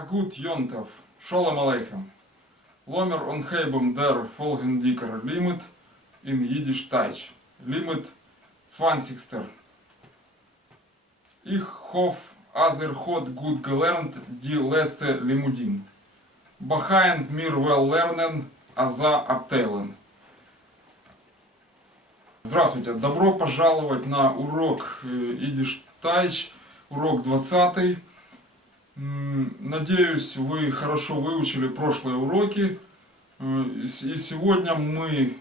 Gut Jontov, Shalom Aleichem. Lomer on Heibem der Folgendiker Limit in Jiddisch Deutsch. Limit 20. Ich hoffe, hat gut gelernt die letzte Limudin. Behind mir well lernen, аза abteilen. Здравствуйте, добро пожаловать на урок Yiddish Deutsch, урок 20. Надеюсь, вы хорошо выучили прошлые уроки. И сегодня мы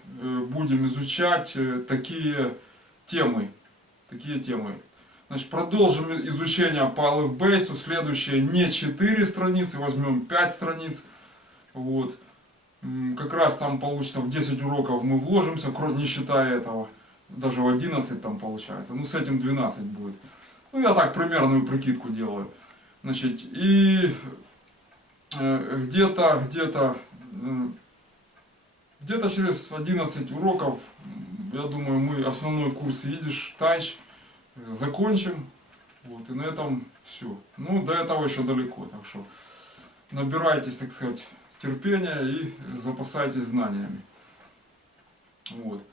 будем изучать такие темы. Значит, продолжим изучение по Aleph Beis. Следующее не 4 страницы, возьмем 5 страниц. Вот. Как раз там получится в 10 уроков мы вложимся, не считая этого. Даже в 11 там получается. Ну, с этим 12 будет. Ну, я так примерную прикидку делаю. Значит, и где-то через 11 уроков, я думаю, мы основной курс Yiddish Deutsch закончим. Вот, и на этом все. Ну, до этого еще далеко, так что набирайтесь, так сказать, терпения и запасайтесь знаниями. Вот.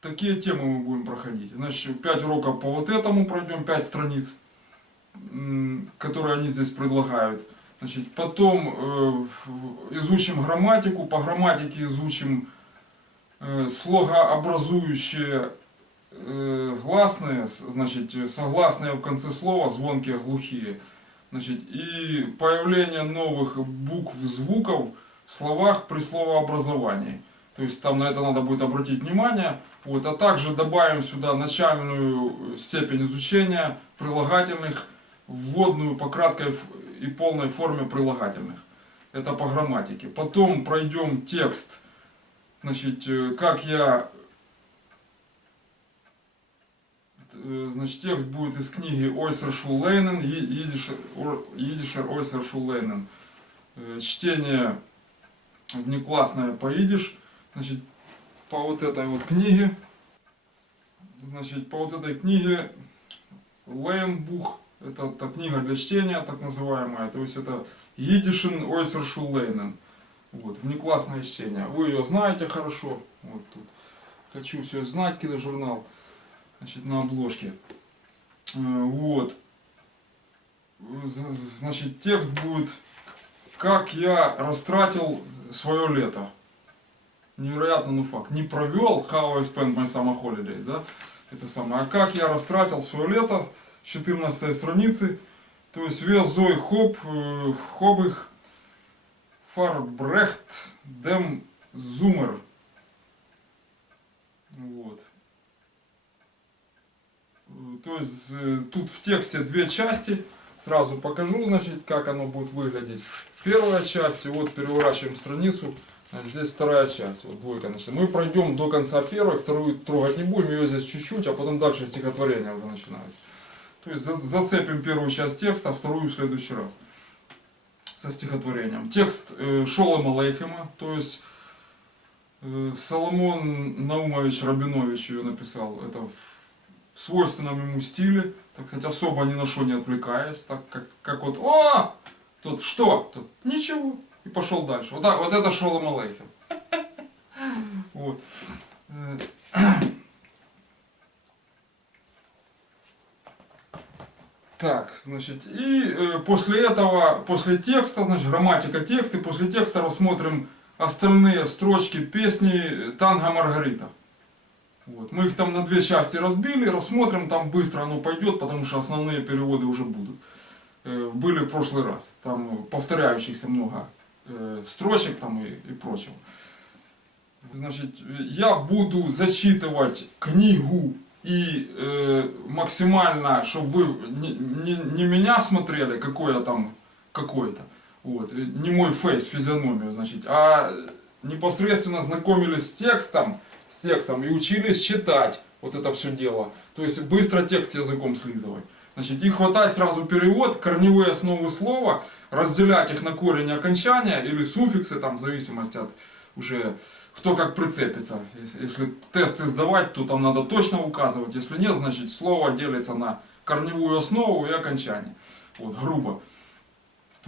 Такие темы мы будем проходить. Значит, 5 уроков по вот этому пройдем, 5 страниц, которые они здесь предлагают. Значит, потом изучим грамматику, по грамматике изучим слогообразующие гласные, значит, согласные в конце слова, звонкие, глухие. Значит, и появление новых букв, звуков в словах при словообразовании. То есть там на это надо будет обратить внимание. Вот, а также добавим сюда начальную степень изучения прилагательных, вводную по краткой и полной форме прилагательных. Это по грамматике. Потом пройдем текст. Значит, значит, текст будет из книги Ойсер Шулейнен, Йидишер Ойсер Шулейнен. Чтение внеклассное по идиш. Значит, по вот этой вот книге. Значит, по вот этой книге Лейнбух. Это книга для чтения, так называемая. То есть это Йидишен Ойсер Шулейнен. Вот, внеклассное чтение. Вы ее знаете хорошо. Вот тут. Хочу все знать, киножурнал. Значит, на обложке. Вот. Значит, текст будет: как я растратил свое лето. Невероятно, ну факт. Не провел how I spent my summer holiday, да? Это самое. А как я растратил свое лето, с 14 страницы. То есть везой хобых фарбрехт дем зумер. Вот. То есть тут в тексте две части. Сразу покажу, значит, как оно будет выглядеть. Первая часть, и вот переворачиваем страницу. Здесь вторая часть, вот двойка. Значит, мы пройдем до конца первой, вторую трогать не будем, ее здесь чуть-чуть, а потом дальше стихотворение уже начинается. То есть зацепим первую часть текста, а вторую в следующий раз. Со стихотворением. Текст Шолома Алейхема, то есть Соломон Наумович Рабинович ее написал. Это в свойственном ему стиле, так сказать, особо ни на что не отвлекаясь, так как вот, о, тут что, тут ничего, и пошел дальше. Вот так, вот это Шолом Алейхем. Вот. Так, значит, и после этого, после текста, значит, грамматика текста, и после текста рассмотрим остальные строчки песни «Танго Маргарита». Вот. Мы их там на две части разбили, рассмотрим, там быстро оно пойдет, потому что основные переводы уже будут. Были в прошлый раз, там повторяющихся много строчек там и прочего. Значит, я буду зачитывать книгу и максимально, чтобы вы не меня смотрели, какой я там какой-то, вот, не мой фейс, физиономию, значит, а непосредственно знакомились с текстом и учились читать вот это все дело. То есть быстро текст языком слизывать. Значит, и хватать сразу перевод, корневые основы слова, разделять их на корень и окончания или суффиксы, там, в зависимости от уже кто как прицепится. Если тесты сдавать, то там надо точно указывать. Если нет, значит слово делится на корневую основу и окончание. Вот, грубо.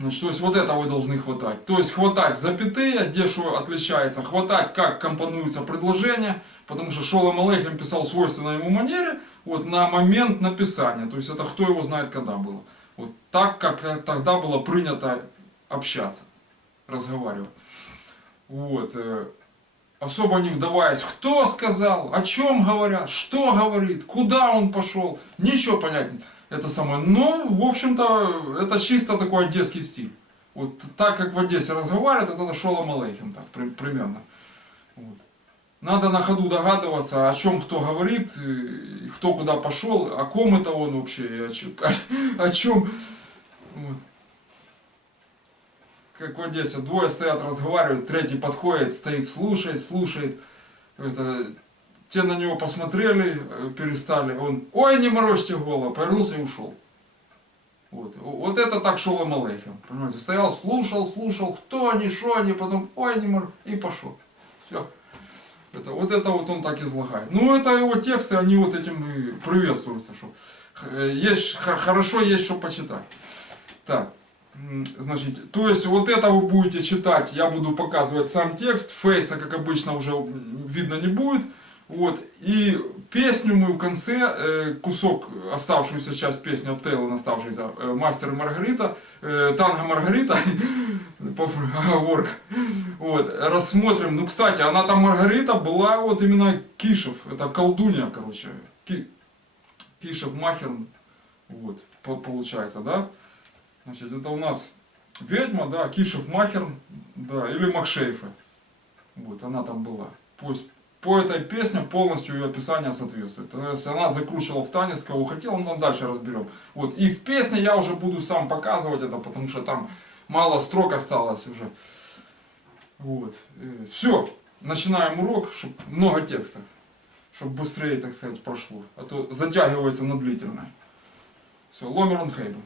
Значит, то есть вот это вы должны хватать. То есть хватать запятые, где что отличается, хватать, как компонуется предложение, потому что Шолом Алейхем писал в свойственной ему манере, вот на момент написания. То есть это кто его знает когда было. Вот так, как тогда было принято общаться, разговаривать. Вот. Особо не вдаваясь, кто сказал, о чем говорят, что говорит, куда он пошел, ничего понять нет. Это самое. Но, в общем-то, это чисто такой одесский стиль. Вот так, как в Одессе разговаривают, это Шолом Алейхем, так, примерно. Вот. Надо на ходу догадываться, о чем кто говорит, кто куда пошел, о ком это он вообще, и о чем. Вот. Как в Одессе, двое стоят, разговаривают, третий подходит, стоит, слушает. Это, те на него посмотрели, перестали, он, ой, не морочьте голову, повернулся и ушел. Вот это так Шолом Алейхем, понимаете, стоял, слушал, кто они, шо они, потом, ой, не морочь, и пошел. Все. Вот это вот он так излагает. Ну, это его тексты, они вот этим и приветствуются, что есть, хорошо есть что почитать. Так. Значит, то есть вот это вы будете читать, я буду показывать сам текст, фейса, как обычно, уже видно не будет. Вот. И песню мы в конце, кусок, оставшуюся часть песни об Тейлон, оставшийся, Мастер и Маргарита, Танго Маргарита, оговорка, вот, рассмотрим. Ну, кстати, она там, Маргарита, была вот именно Кишев, это колдунья, короче, Кишев Махерн, вот, получается, да? Значит, это у нас ведьма, да, Кишев Махерн, да, или Махшейфе. Вот, она там была. По этой песне полностью ее описание соответствует. То есть она закручивала в танец, кого хотела, ну там дальше разберем. Вот, и в песне я уже буду сам показывать это, потому что там мало строк осталось уже. Вот. Все, начинаем урок, чтобы много текста, чтобы быстрее, так сказать, прошло. А то затягивается на длительное. Все, Ломер он Хейбен.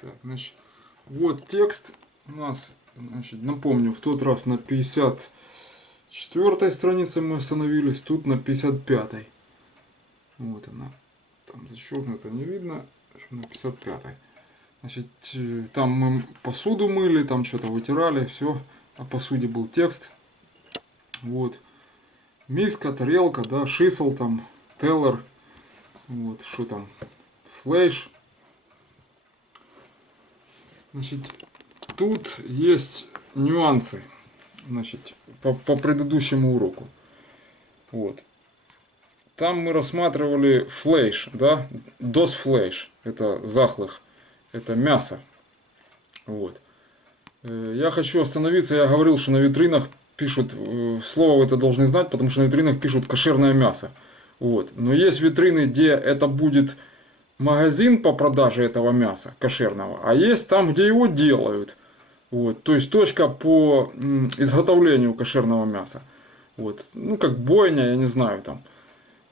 Так, значит, вот текст у нас, значит, напомню, в тот раз на 54 странице мы остановились, тут на 55. Вот она, там зачеркнуто, не видно, что на 55. Значит, там мы посуду мыли, там что-то вытирали, все, о посуде был текст. Вот. Миска, тарелка, да, шисел там, теллер, вот, что там, флеш. Значит, тут есть нюансы, значит, по предыдущему уроку. Вот. Там мы рассматривали флеш, да, дос флеш, это захлых, это мясо. Вот. Я хочу остановиться, я говорил, что на витринах пишут, слово вы это должны знать, потому что на витринах пишут кошерное мясо. Вот. Но есть витрины, где это будет магазин по продаже этого мяса кошерного, а есть там, где его делают. Вот. То есть точка по изготовлению кошерного мяса. Вот. Ну, как бойня, я не знаю там.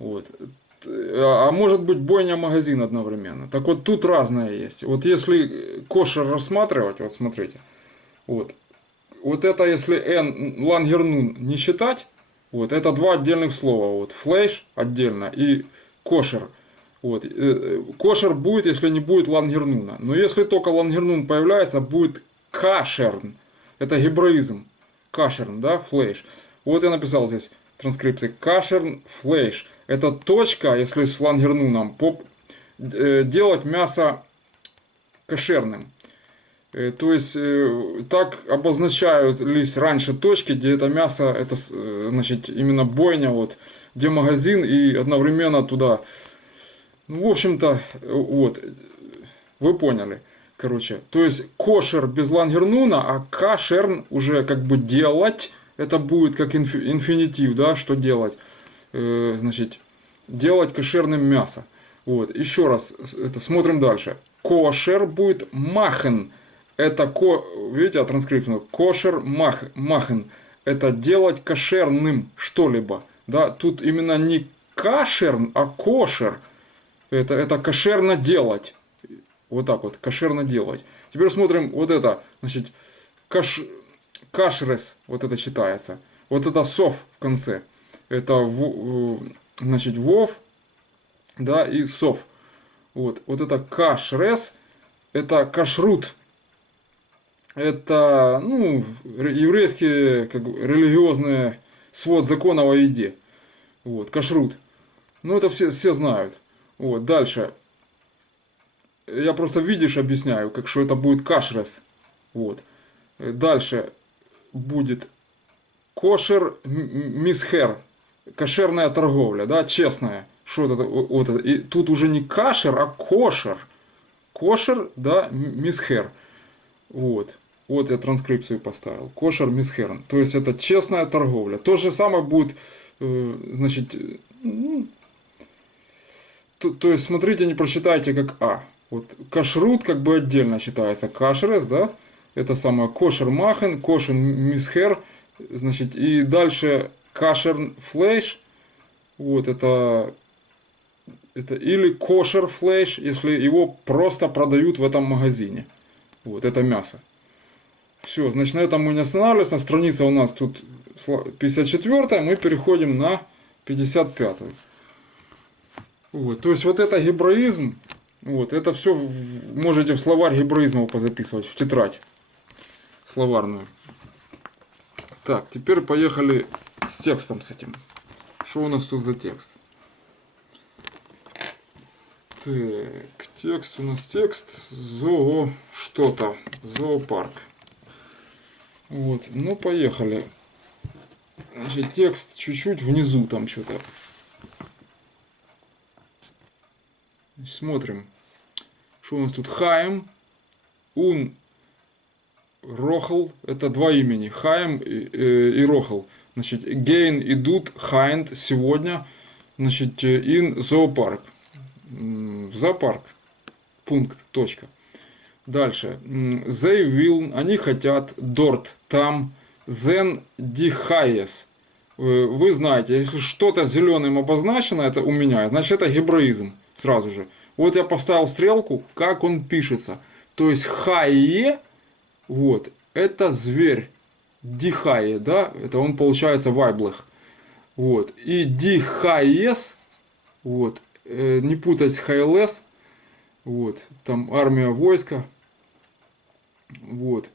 Вот. А может быть бойня магазин одновременно. Так вот тут разное есть. Вот если кошер рассматривать, вот смотрите. Вот. Вот это если N лангернун не считать, вот это два отдельных слова. Вот флеш отдельно и кошер. Вот. Кошер будет, если не будет лангернуна. Но если только лангернун появляется, будет кашерн. Это гебраизм. Кашерн, да, флеш. Вот я написал здесь в транскрипции. Кашерн, флеш. Это точка, если с лангернуном, делать мясо кошерным. То есть так обозначались раньше точки, где это мясо, это значит именно бойня, вот, где магазин и одновременно туда. Ну, в общем-то, вот, вы поняли, короче. То есть кошер без лангернуна, а кашерн уже как бы делать, это будет как инфинитив, да, что делать, значит, делать кошерным мясо. Вот, еще раз, это смотрим дальше. Кошер будет махен. Это, видите, транскриптно, кошер махен, это делать кошерным что-либо. Да? Тут именно не кашерн, а кошер. Это кошерно делать. Вот так вот, кошерно делать. Теперь смотрим вот это, значит, кашрес, вот это считается. Вот это сов в конце. Это, значит, вов, да, и сов. Вот это кашрес, это кашрут. Это, ну, еврейский как бы, религиозный свод законов о еде. Вот, кашрут. Ну, это все знают. Вот, дальше. Я просто видишь объясняю, как что это будет кашрес. Вот. Дальше будет кошер мисхер. Кошерная торговля, да, честная. Что это? Вот это. И тут уже не кашер, а кошер. Кошер, да, мисхер. Вот. Вот я транскрипцию поставил. Кошер мисхер. То есть это честная торговля. То же самое будет, значит, ну, то есть смотрите, не прочитайте как А. Вот кашрут как бы отдельно считается. Кашрес, да? Это самое кошер махен, кошер мисхер. Значит, и дальше кашер флеш. Вот это или кошер флеш, если его просто продают в этом магазине. Вот это мясо. Все, значит, на этом мы не останавливаемся. Страница у нас тут 54, мы переходим на 55. Вот, то есть вот это гебраизм, вот, это все можете в словарь гебраизмов позаписывать, в тетрадь словарную. Так, теперь поехали с текстом с этим. Что у нас тут за текст? Так, текст у нас текст что-то, зоопарк. Вот, ну поехали. Значит, текст чуть-чуть внизу там что-то. Смотрим, что у нас тут. Хаим, ун, рохл, это два имени. Хаим и рохл. Значит, гейн идут, хайнд сегодня, значит, ин зоопарк. В зоопарк. Пункт, точка. Дальше. They will, они хотят, дорт, там, then dihayes. Вы знаете, если что-то зеленым обозначено, это у меня, значит это гебраизм. Сразу же. Вот я поставил стрелку, как он пишется. То есть хайе, вот, это зверь. Дихае, да, это он получается вайблых. Вот. И дихаес, вот, не путать с хайлес, вот, там армия, войска, вот.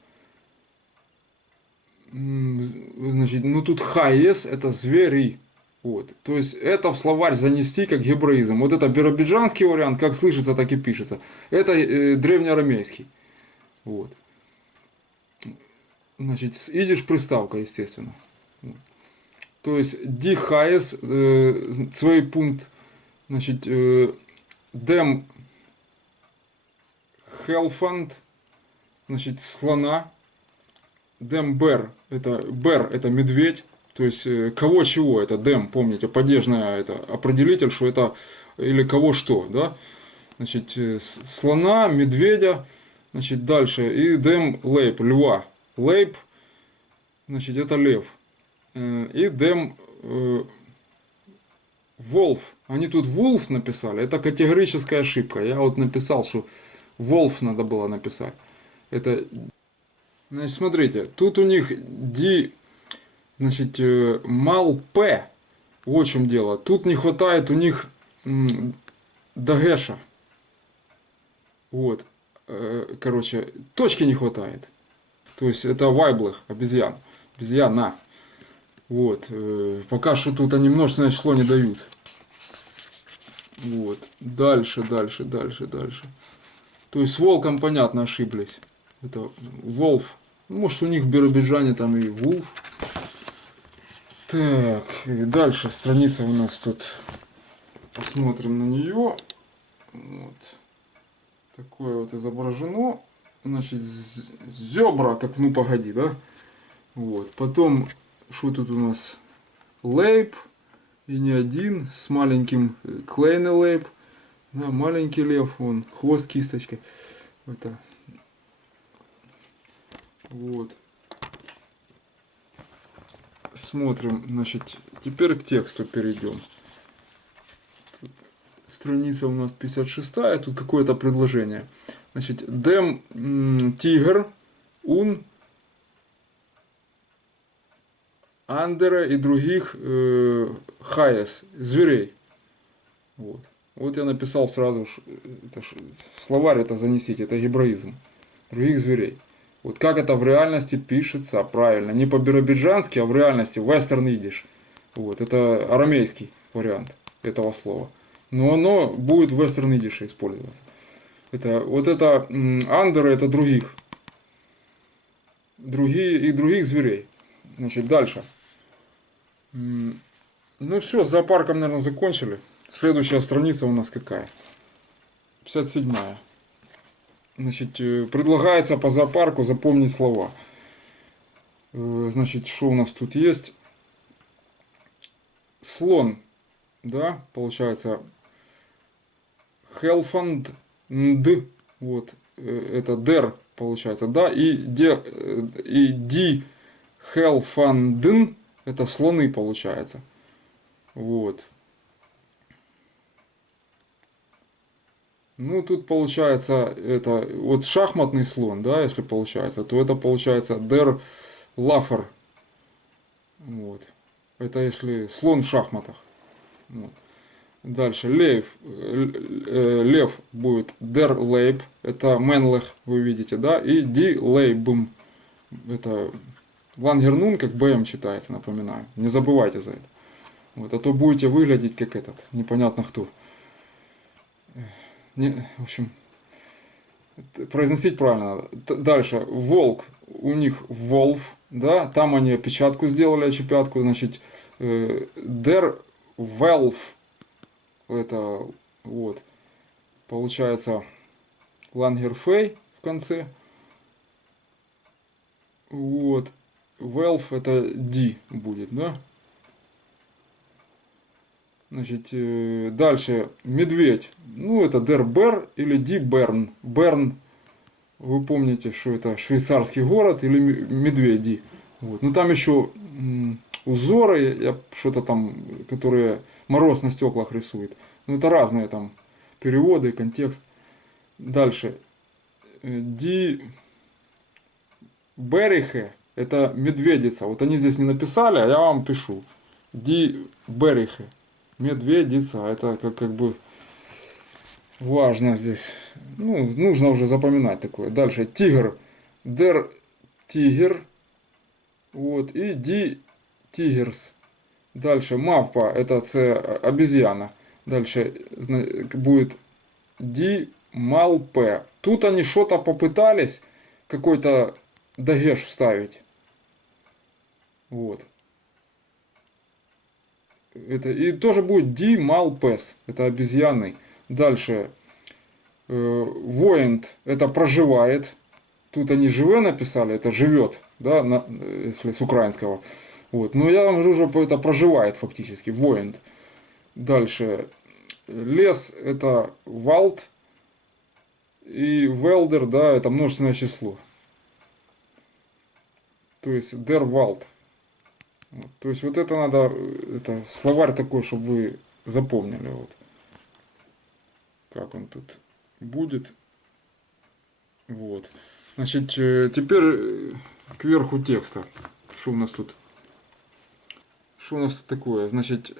Значит, ну тут хаес это звери. Вот. То есть это в словарь занести как гебраизм. Вот это биробиджанский вариант, как слышится, так и пишется. Это древнеарамейский. Вот. Значит, с идиш приставка, естественно. То есть дихаес, свой пункт, значит, дем хелфанд, значит, слона. Дем бер это медведь. То есть кого чего, это дем, помните, падежное это определитель, что это или кого что, да? Значит, слона, медведя, значит, дальше, и дем лейп, льва. Лейп, значит, это лев. И дем волф. Они тут wolf написали, это категорическая ошибка. Я вот написал, что wolf надо было написать. Это, значит, смотрите, тут у них значит, мал П. Вот в чем дело. Тут не хватает у них дагеша. Вот. Короче, точки не хватает. То есть это вайблых, обезьян. Обезьяна. Вот. Пока что тут они множественное число не дают. Вот. Дальше. То есть с волком, понятно, ошиблись. Это волф. Может, у них в Биробиджане там и вулф. Так, и дальше страница у нас тут. Посмотрим на нее. Вот. Такое вот изображено. Значит, зебра, как ну погоди, да? Вот. Потом, что тут у нас? Лейб. И не один, с маленьким клейный лейб. Да, маленький лев, вон, хвост кисточкой. Это. Вот. Смотрим, значит, теперь к тексту перейдем. Тут страница у нас 56, тут какое-то предложение. Значит, дем тигр, ун, андера и других хаес, зверей. Вот. Вот я написал сразу, словарь это занесите, это гебраизм других зверей. Вот как это в реальности пишется правильно. Не по-биробиджански, а в реальности western yiddish. Вот, это арамейский вариант этого слова. Но оно будет в western yiddish использоваться. Это, вот это андеры, это других зверей. Значит, дальше. Ну все, с зоопарком, наверное, закончили. Следующая страница у нас какая? 57-я. Значит, предлагается по зоопарку запомнить слова. Значит, что у нас тут есть? Слон, да, получается, Хелфанд, вот, это дер, получается, да, и ди Хелфандн, это слоны, получается. Вот. Ну, тут получается, это вот шахматный слон, да, если получается, то это получается der Laffer. Вот. Это если слон в шахматах. Вот. Дальше лев будет der Leib, это Männlich, вы видите, да, и die Leibum, это Лангернун, как БМ читается, напоминаю. Не забывайте за это. Вот, а то будете выглядеть как этот, непонятно кто. Не, в общем, произносить правильно надо. Дальше, волк, у них Wolf, да, там они опечатку сделали, очепятку, значит, der Wolf, это вот, получается, Лангерфей в конце, вот, Wolf это D будет, да. Значит, дальше медведь. Ну, это der Bär или die Bern. Берн, вы помните, что это швейцарский город или медведи. Вот. Ну, там еще узоры, я что-то там, которые мороз на стеклах рисует. Ну, это разные там переводы, контекст. Дальше. Die Берихе, это медведица. Вот они здесь не написали, а я вам пишу. Die Берихе. Медведица, это как бы важно здесь. Ну, нужно уже запоминать такое. Дальше тигр, der Tiger, вот, и die Tigers. Дальше мавпа, это обезьяна. Дальше будет die Малпе. Тут они что-то попытались, какой-то дагеш вставить. Вот. Это, и тоже будет Ди Малпес, это обезьяны. Дальше воент, это проживает. Тут они живе написали, это живет, да, если с украинского. Вот. Но я вам говорю, что это проживает фактически, воент. Дальше лес, это валд. И велдер, да, это множественное число. То есть der Wald. Вот. То есть вот это надо, это словарь такой, чтобы вы запомнили. Вот. Как он тут будет. Вот. Значит, теперь кверху текста. Что у нас тут? Что у нас тут такое? Значит,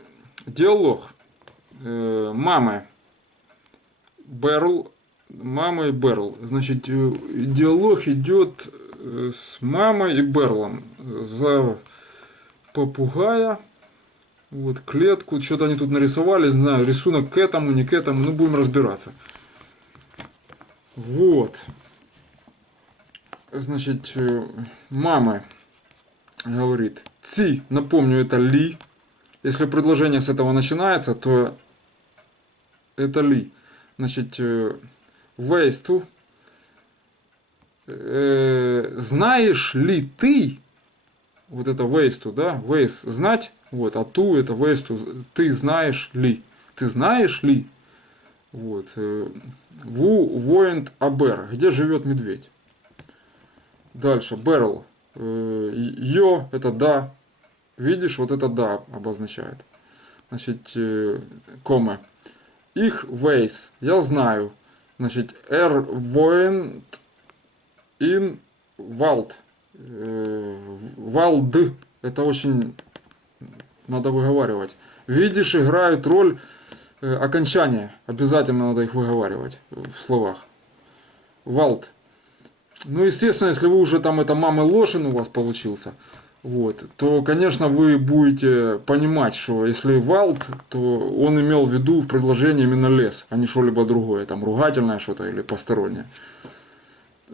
диалог. Мамы. Берл. Мама и Берл. Значит, диалог идет с мамой и Берлом. За попугая, вот, клетку, что-то они тут нарисовали, не знаю, рисунок к этому, не к этому, ну, будем разбираться. Вот. Значит, мама говорит, ци, напомню, это ли. Если предложение с этого начинается, то это ли. Значит, вейсту, знаешь ли ты, вот это вейсту, да, вейс знать, вот, а ту это вейсту, ты знаешь ли, вот, ву воент абер, где живет медведь. Дальше, берл, йо, это да, видишь, вот это да обозначает. Значит, коме, их вейс, я знаю, значит, воент ин валд. Валд, это очень надо выговаривать. Видишь, играют роль окончания. Обязательно надо их выговаривать в словах. Валт. Ну, естественно, если вы уже там это мамы Лошин у вас получился, вот, то, конечно, вы будете понимать, что если валт, то он имел в виду в предложении именно лес, а не что-либо другое, там ругательное что-то или постороннее.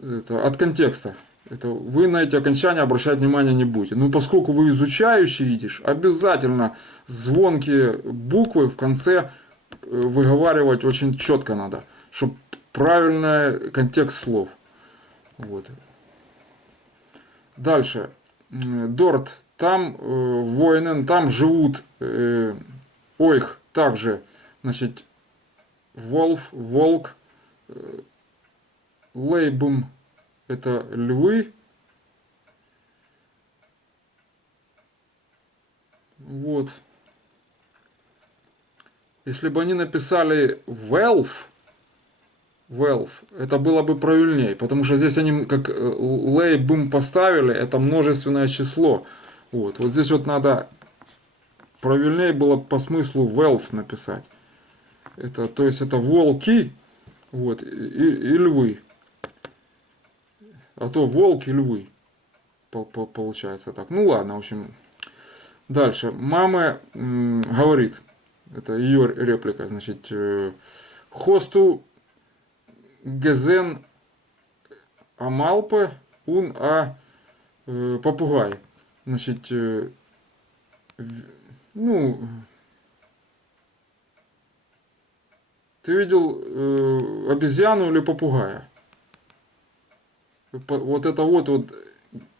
Это от контекста. Это вы на эти окончания обращать внимание не будете. Ну, поскольку вы изучающий идиш, обязательно звонкие буквы в конце выговаривать очень четко надо, чтобы правильный контекст слов. Вот. Дальше. Дорт. Там воинен, там живут ойх также, значит, волф, волк, лейбум это львы. Вот. Если бы они написали велф, это было бы правильнее, потому что здесь они как лейбум поставили, это множественное число. Вот здесь вот надо правильнее было по смыслу wealth написать. Это, то есть это волки, вот, и львы. А то волки и львы. Получается так. Ну ладно, в общем. Дальше. Мама говорит, это ее реплика, значит, хосту гезен амалпе ун попугай. Значит, ну, ты видел обезьяну или попугая? Вот это вот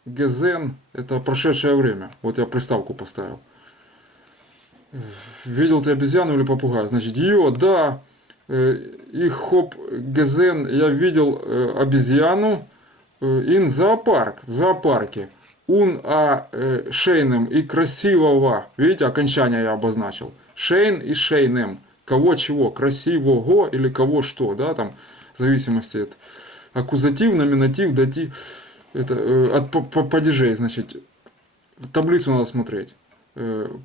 гезен, это прошедшее время. Вот я приставку поставил. Видел ты обезьяну или попугая? Значит, ее, да, их хоп гезен, я видел обезьяну ин зоопарк, в зоопарке. Ун шейнем и красивого, видите, окончание я обозначил. Шейн и шейнем. Кого чего, красивого или кого что, да, там, в зависимости от аккузатив, номинатив, датив, это от падежей, значит, таблицу надо смотреть.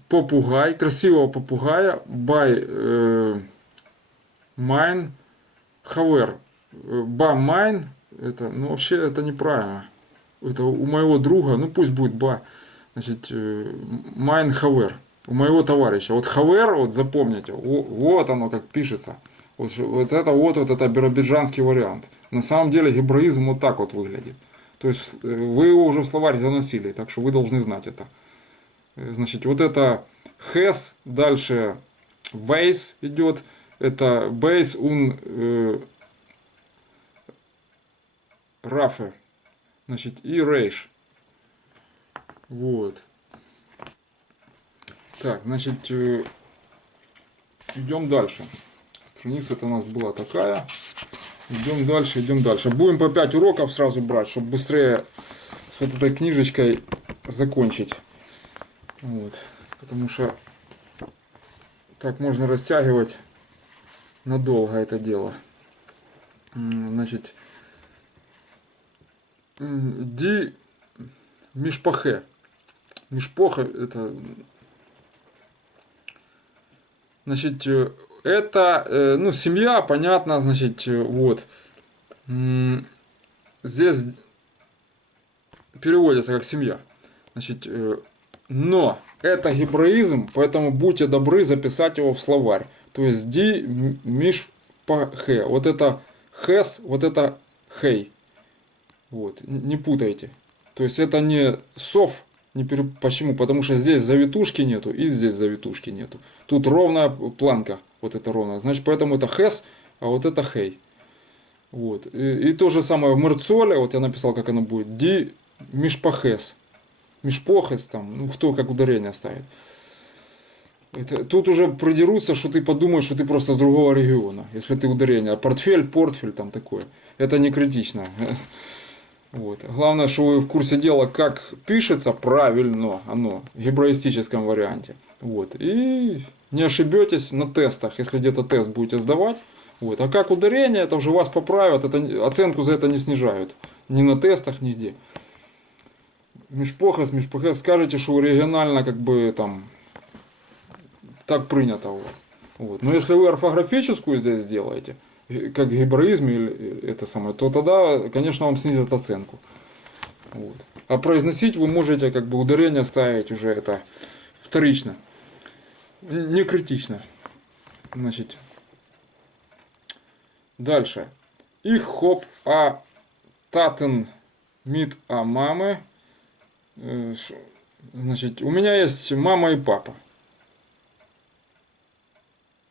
Попугай, красивого попугая, by mine, however, by mine, это, ну, вообще это неправильно. Это у моего друга, ну пусть будет ба, значит, mine however, у моего товарища. Вот however, вот запомните, вот оно как пишется. Вот это биробиджанский вариант. На самом деле гебраизм вот так вот выглядит. То есть вы его уже в словарь заносили, так что вы должны знать это. Значит, вот это has, дальше ways идет, это base un rafe, значит, и рейш. Вот. Так, значит, идем дальше. Страница это у нас была такая. Идем дальше, идем дальше. Будем по 5 уроков сразу брать, чтобы быстрее с вот этой книжечкой закончить. Вот. Потому что так можно растягивать надолго это дело. Значит, ди мишпахе. Мишпоха это, значит, это, ну, семья, понятно, значит, вот. Здесь переводится как семья. Значит, но это гебраизм, поэтому будьте добры записать его в словарь. То есть ди мишпахе. Вот это хэс, вот это хей. Вот, не путайте. То есть это не сов. Почему? Потому что здесь завитушки нету и здесь завитушки нету. Тут ровная планка. Вот это ровная. Значит, поэтому это хэс, а вот это хей. Вот. И то же самое в мерцоле. Вот я написал, как оно будет. Ди мишпахес. Мишпохес там. Ну, кто как ударение ставит. Тут уже продерутся, что ты подумаешь, что ты просто с другого региона. Если ты ударение. Портфель, там такое. Это не критично. Вот. Главное, что вы в курсе дела, как пишется правильно оно в гебраистическом варианте. Вот. И не ошибетесь на тестах, если где-то тест будете сдавать. Вот. А как ударение, это уже вас поправят, это, оценку за это не снижают. Ни на тестах, нигде. Мишпохас, скажете, что регионально как бы там так принято у вас. Вот. Но если вы орфографическую здесь сделаете, как гебраизм или это самое, то тогда, конечно, вам снизят оценку. Вот. А произносить вы можете как бы ударение ставить уже это вторично, не критично. Значит, дальше. Их хоп а татен мит а мамы. Значит, у меня есть мама и папа.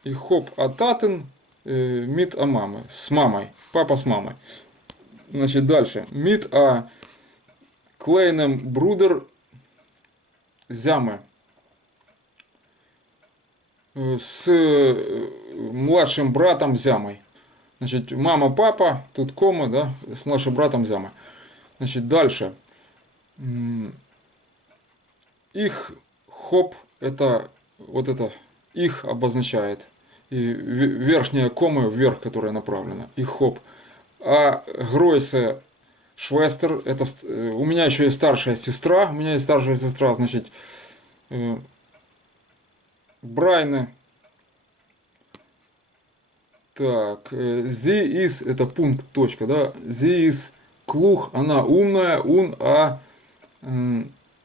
И хоп а татен мит а мамы. С мамой. Папа с мамой. Значит, дальше. Мит а клейнем брудер зямы. С младшим братом зямой. Значит, мама, папа, тут кома, да, с младшим братом зяма. Значит, дальше. Их хоп, это вот это, их обозначает. И верхняя кома вверх, которая направлена. Их хоп. А гройсе швестер, это у меня еще есть старшая сестра. У меня есть старшая сестра, значит, Брайне. Так, зи из, это пункт, точка, да, зи из клух, она умная,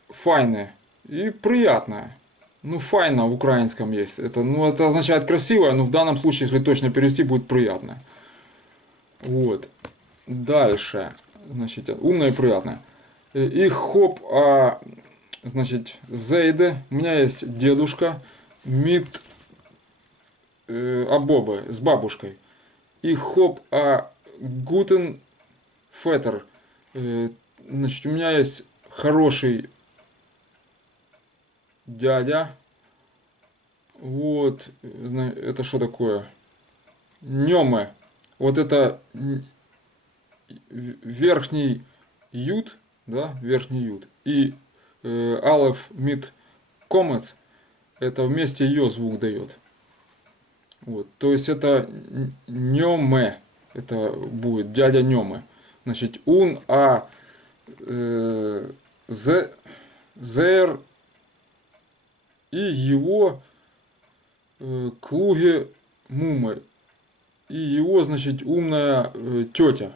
файная и приятная. Ну, файна в украинском есть. Это, ну, это означает красивая, но в данном случае, если точно перевести, будет приятная. Вот. Дальше. Значит, умная и приятная. И хоп, значит, зейде. У меня есть дедушка. Мит Абобы с бабушкой. И хоп, гутен фетер. Значит, у меня есть хороший дядя. Вот, это что такое? Нёме. Вот это верхний ют, да, верхний ют. И алеф мит комец, это вместе ее звук дает. Вот, то есть это нёме, это будет дядя Нёме. Значит, зер и его клуги мумы. И его, значит, умная тетя.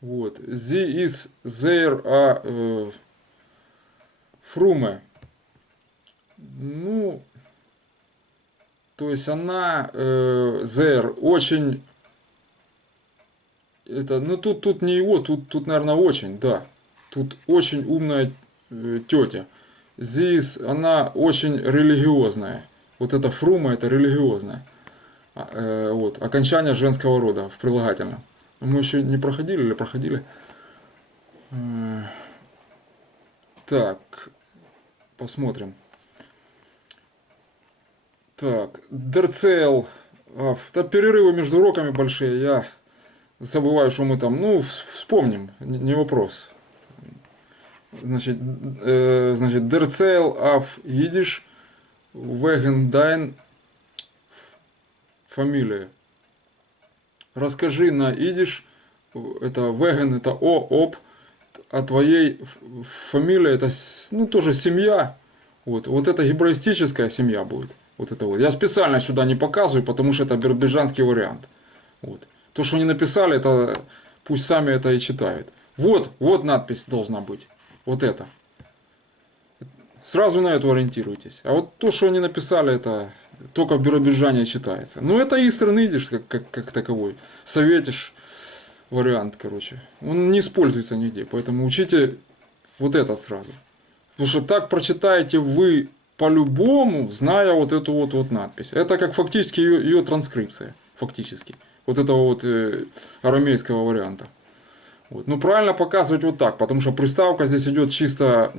Вот. Зи из зер фруме. Ну, то есть она зер очень. Это, ну тут не его, тут, наверное, очень, да. Тут очень умная тетя. Здесь она очень религиозная. Вот эта фрума, это религиозная. Вот, окончание женского рода в прилагательном. Мы еще не проходили или проходили? Так, посмотрим. Так, дерцел. Да, перерывы между уроками большие, я забываю, что мы там. Ну, вспомним, не вопрос. Значит, дерцел аф идиш веген дайн фамилия. Расскажи на идиш, это веген, это оп, а твоей фамилия, это, ну, тоже семья. Вот это гебраистическая семья будет. Вот это вот. Я специально сюда не показываю, потому что это биробиджанский вариант. Вот. То, что они написали, это пусть сами это и читают. Вот надпись должна быть. Вот это. Сразу на эту ориентируйтесь. А вот то, что они написали, это только в Биробиджане читается. Ну, это Истрен идиш как таковой. Советиш вариант, короче. Он не используется нигде. Поэтому учите вот этот сразу. Потому что так прочитаете вы по-любому, зная вот эту вот надпись. Это как фактически ее транскрипция. Фактически. Вот этого вот арамейского варианта. Вот. Ну, правильно показывать вот так, потому что приставка здесь идет чисто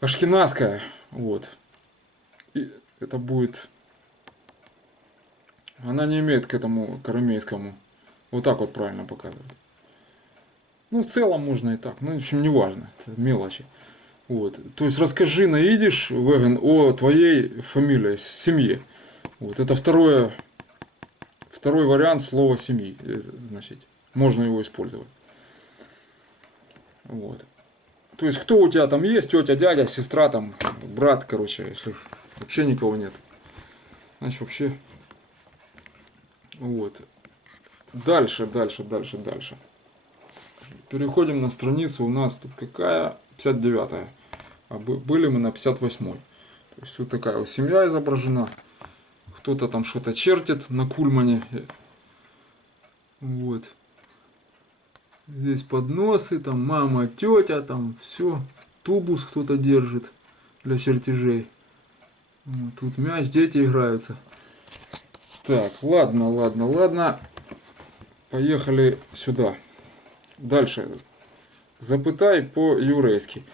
ашкеназская. Вот. И это будет... Она не имеет к этому, к арамейскому. Вот так вот правильно показывать. Ну, в целом можно и так. Ну, в общем, не важно. Это мелочи. Вот. То есть расскажи на идиш, Веген, о твоей фамилии, семье. Вот. Это второй вариант слова семьи. Значит, можно его использовать. Вот. То есть, кто у тебя там есть, тетя, дядя, сестра, там, брат, короче, если вообще никого нет. Значит, вообще, вот. Дальше. Переходим на страницу, у нас тут какая? 59-я. А были мы на 58-й. То есть, вот такая вот семья изображена. Кто-то там что-то чертит на кульмане. Вот. Здесь подносы, там мама, тетя, там все. Тубус кто-то держит для чертежей. Вот, тут мяч, дети играются. Так, ладно. Поехали сюда. Дальше. Запытай по-еврейски.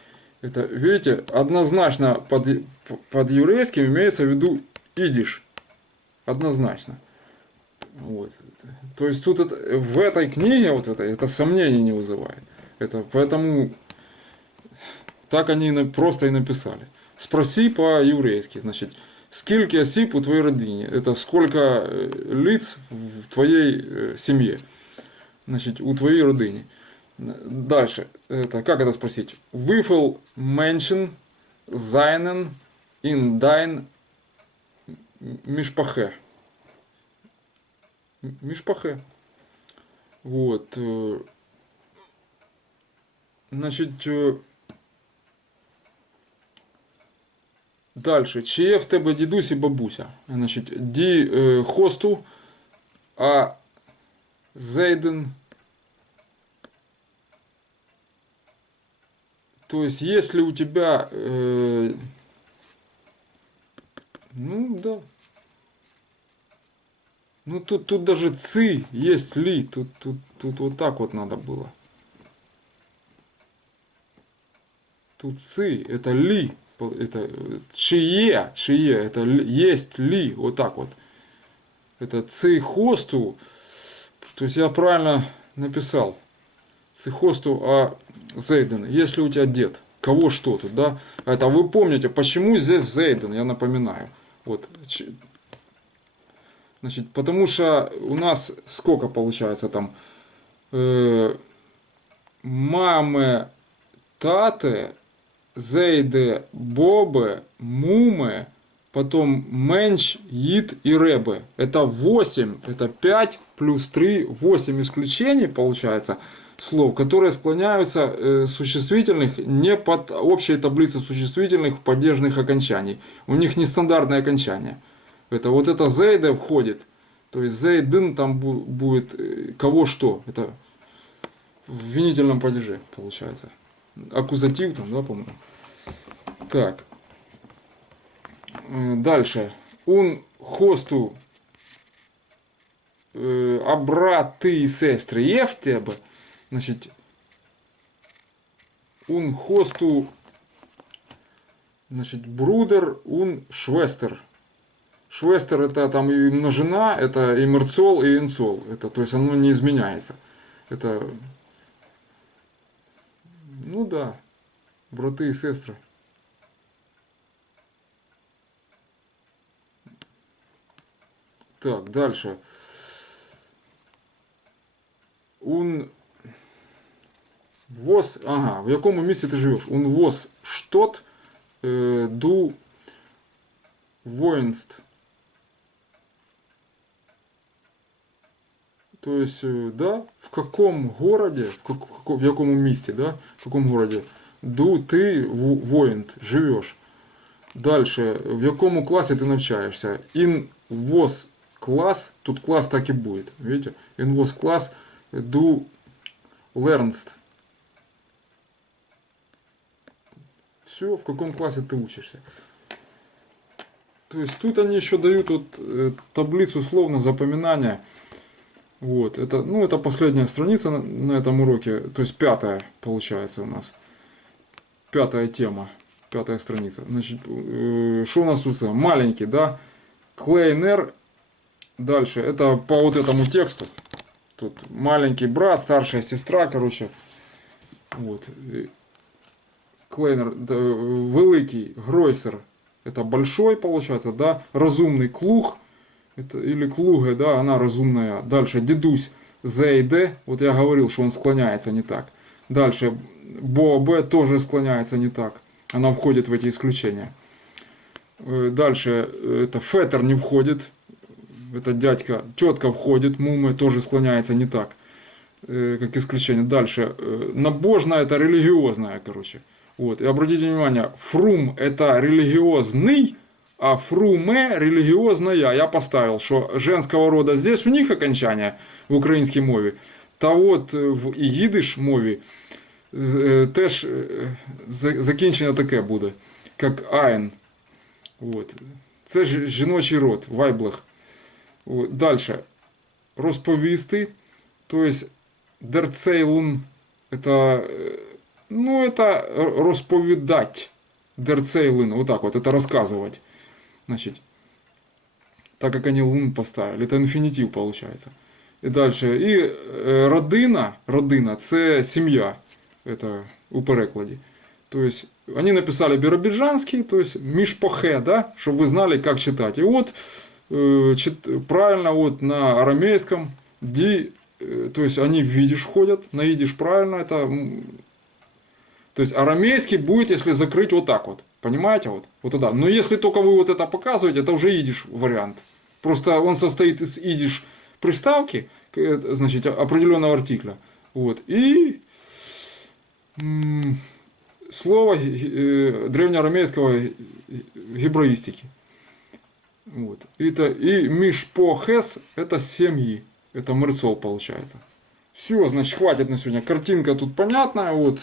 Это, видите, однозначно под еврейским имеется в виду идиш. Однозначно. Вот. То есть тут в этой книге, вот это сомнений не вызывает. Это, поэтому так они просто и написали. Спроси по-еврейски. Значит, скільки осіб у твоей родине? Это сколько лиц в твоей семье? Значит, у твоей родине. Дальше. Это, как это спросить? Wieviel Menschen seien in dein Mishpache? Мишпахе. Вот. Значит, дальше. Чиє в тебе дідусь і бабуся? Значит, ді хосту, а зейден. То есть, если у тебя... ну, да. Ну, тут даже ци есть ли. Тут вот так вот надо было. Тут ци, это ли. Это чие, это есть ли. Вот так вот. Это ци хосту. То есть, я правильно написал. Ци хосту, а зейден. Если у тебя дед. Кого что тут, да? Это вы помните, почему здесь зейден, я напоминаю. Вот. Значит, потому что у нас сколько получается там мамы, таты, зейды, бобы, мумы, потом менч, ид и ребы. Это 8, это 5 плюс 3, 8 исключений получается слов, которые склоняются существительных не под общей таблицей существительных падежных окончаний. У них нестандартное окончание. Это вот это зейда входит, то есть зейдын там будет кого что, это в винительном падеже получается, аккузатив там, да, по-моему. Так, дальше, un хосту а брати и сестры є в тебе, значит, un хосту, значит, брудер, un швестер. Швестер это там и множина, это и мерцол, и инцол. Это, то есть оно не изменяется. Это, ну да, браты и сестры. Так, дальше. Он воз, ага, в якому місці ти живеш? Он воз штот ду воинств. То есть, да, в каком городе, в якому місті, да, в каком городе ду ти воїнт живеш. Дальше, в якому класі ти навчаєшся? In was класс, тут класс так и будет, видите? In was класс du lernst. Все, в каком классе ты учишься. То есть тут они еще дают вот таблицу слов на запоминание. Вот, это, ну, это последняя страница на этом уроке, то есть 5-я получается у нас. 5-я тема, 5-я страница. Значит, что у нас тут? Маленький, да? Клейнер. Дальше, это по вот этому тексту. Тут маленький брат, старшая сестра, короче. Вот. Клейнер, великий, гройсер. Это большой, получается, да? Разумный клуг. Это, или клуга, да, она разумная. Дальше, дедусь, зейде. Вот я говорил, что он склоняется не так. Дальше, БОБ тоже склоняется не так. Она входит в эти исключения. Дальше, это фетер не входит. Это дядька. Тетка входит. Мумы тоже склоняется не так. Как исключение. Дальше, набожная это религиозная, короче. Вот. И обратите внимание, фрум это религиозный, а фруме религиозная. Я поставил, что женского рода здесь у них окончание в українській мові. Та от в їдиш мові теж закінчення таке буде, як айн. От. Це ж жіночий род, вайблах. От. Дальше. Розповісти, то есть дерцейлун, это, ну, это розповідать. Дерцейлун, вот так вот, это рассказывать. Значит, так как они лун поставили, это инфинитив получается. И дальше. И родина, це сім'я. Это у перекладе. То есть, они написали биробиджанский, то есть, мишпохе, да, чтобы вы знали, как читать. И вот, правильно, вот на арамейском, то есть, они в видиш входят, на идиш правильно, это... То есть, арамейский будет, если закрыть вот так вот. Понимаете? Вот тогда. Но если только вы вот это показываете, это уже идиш вариант. Просто он состоит из идиш приставки, значит, определенного артикля. Вот. И слово древнеарамейского гебраистики. Вот. Это, и мишпохес это семьи. Это мырцол получается. Все, значит, хватит на сегодня. Картинка тут понятная. Вот.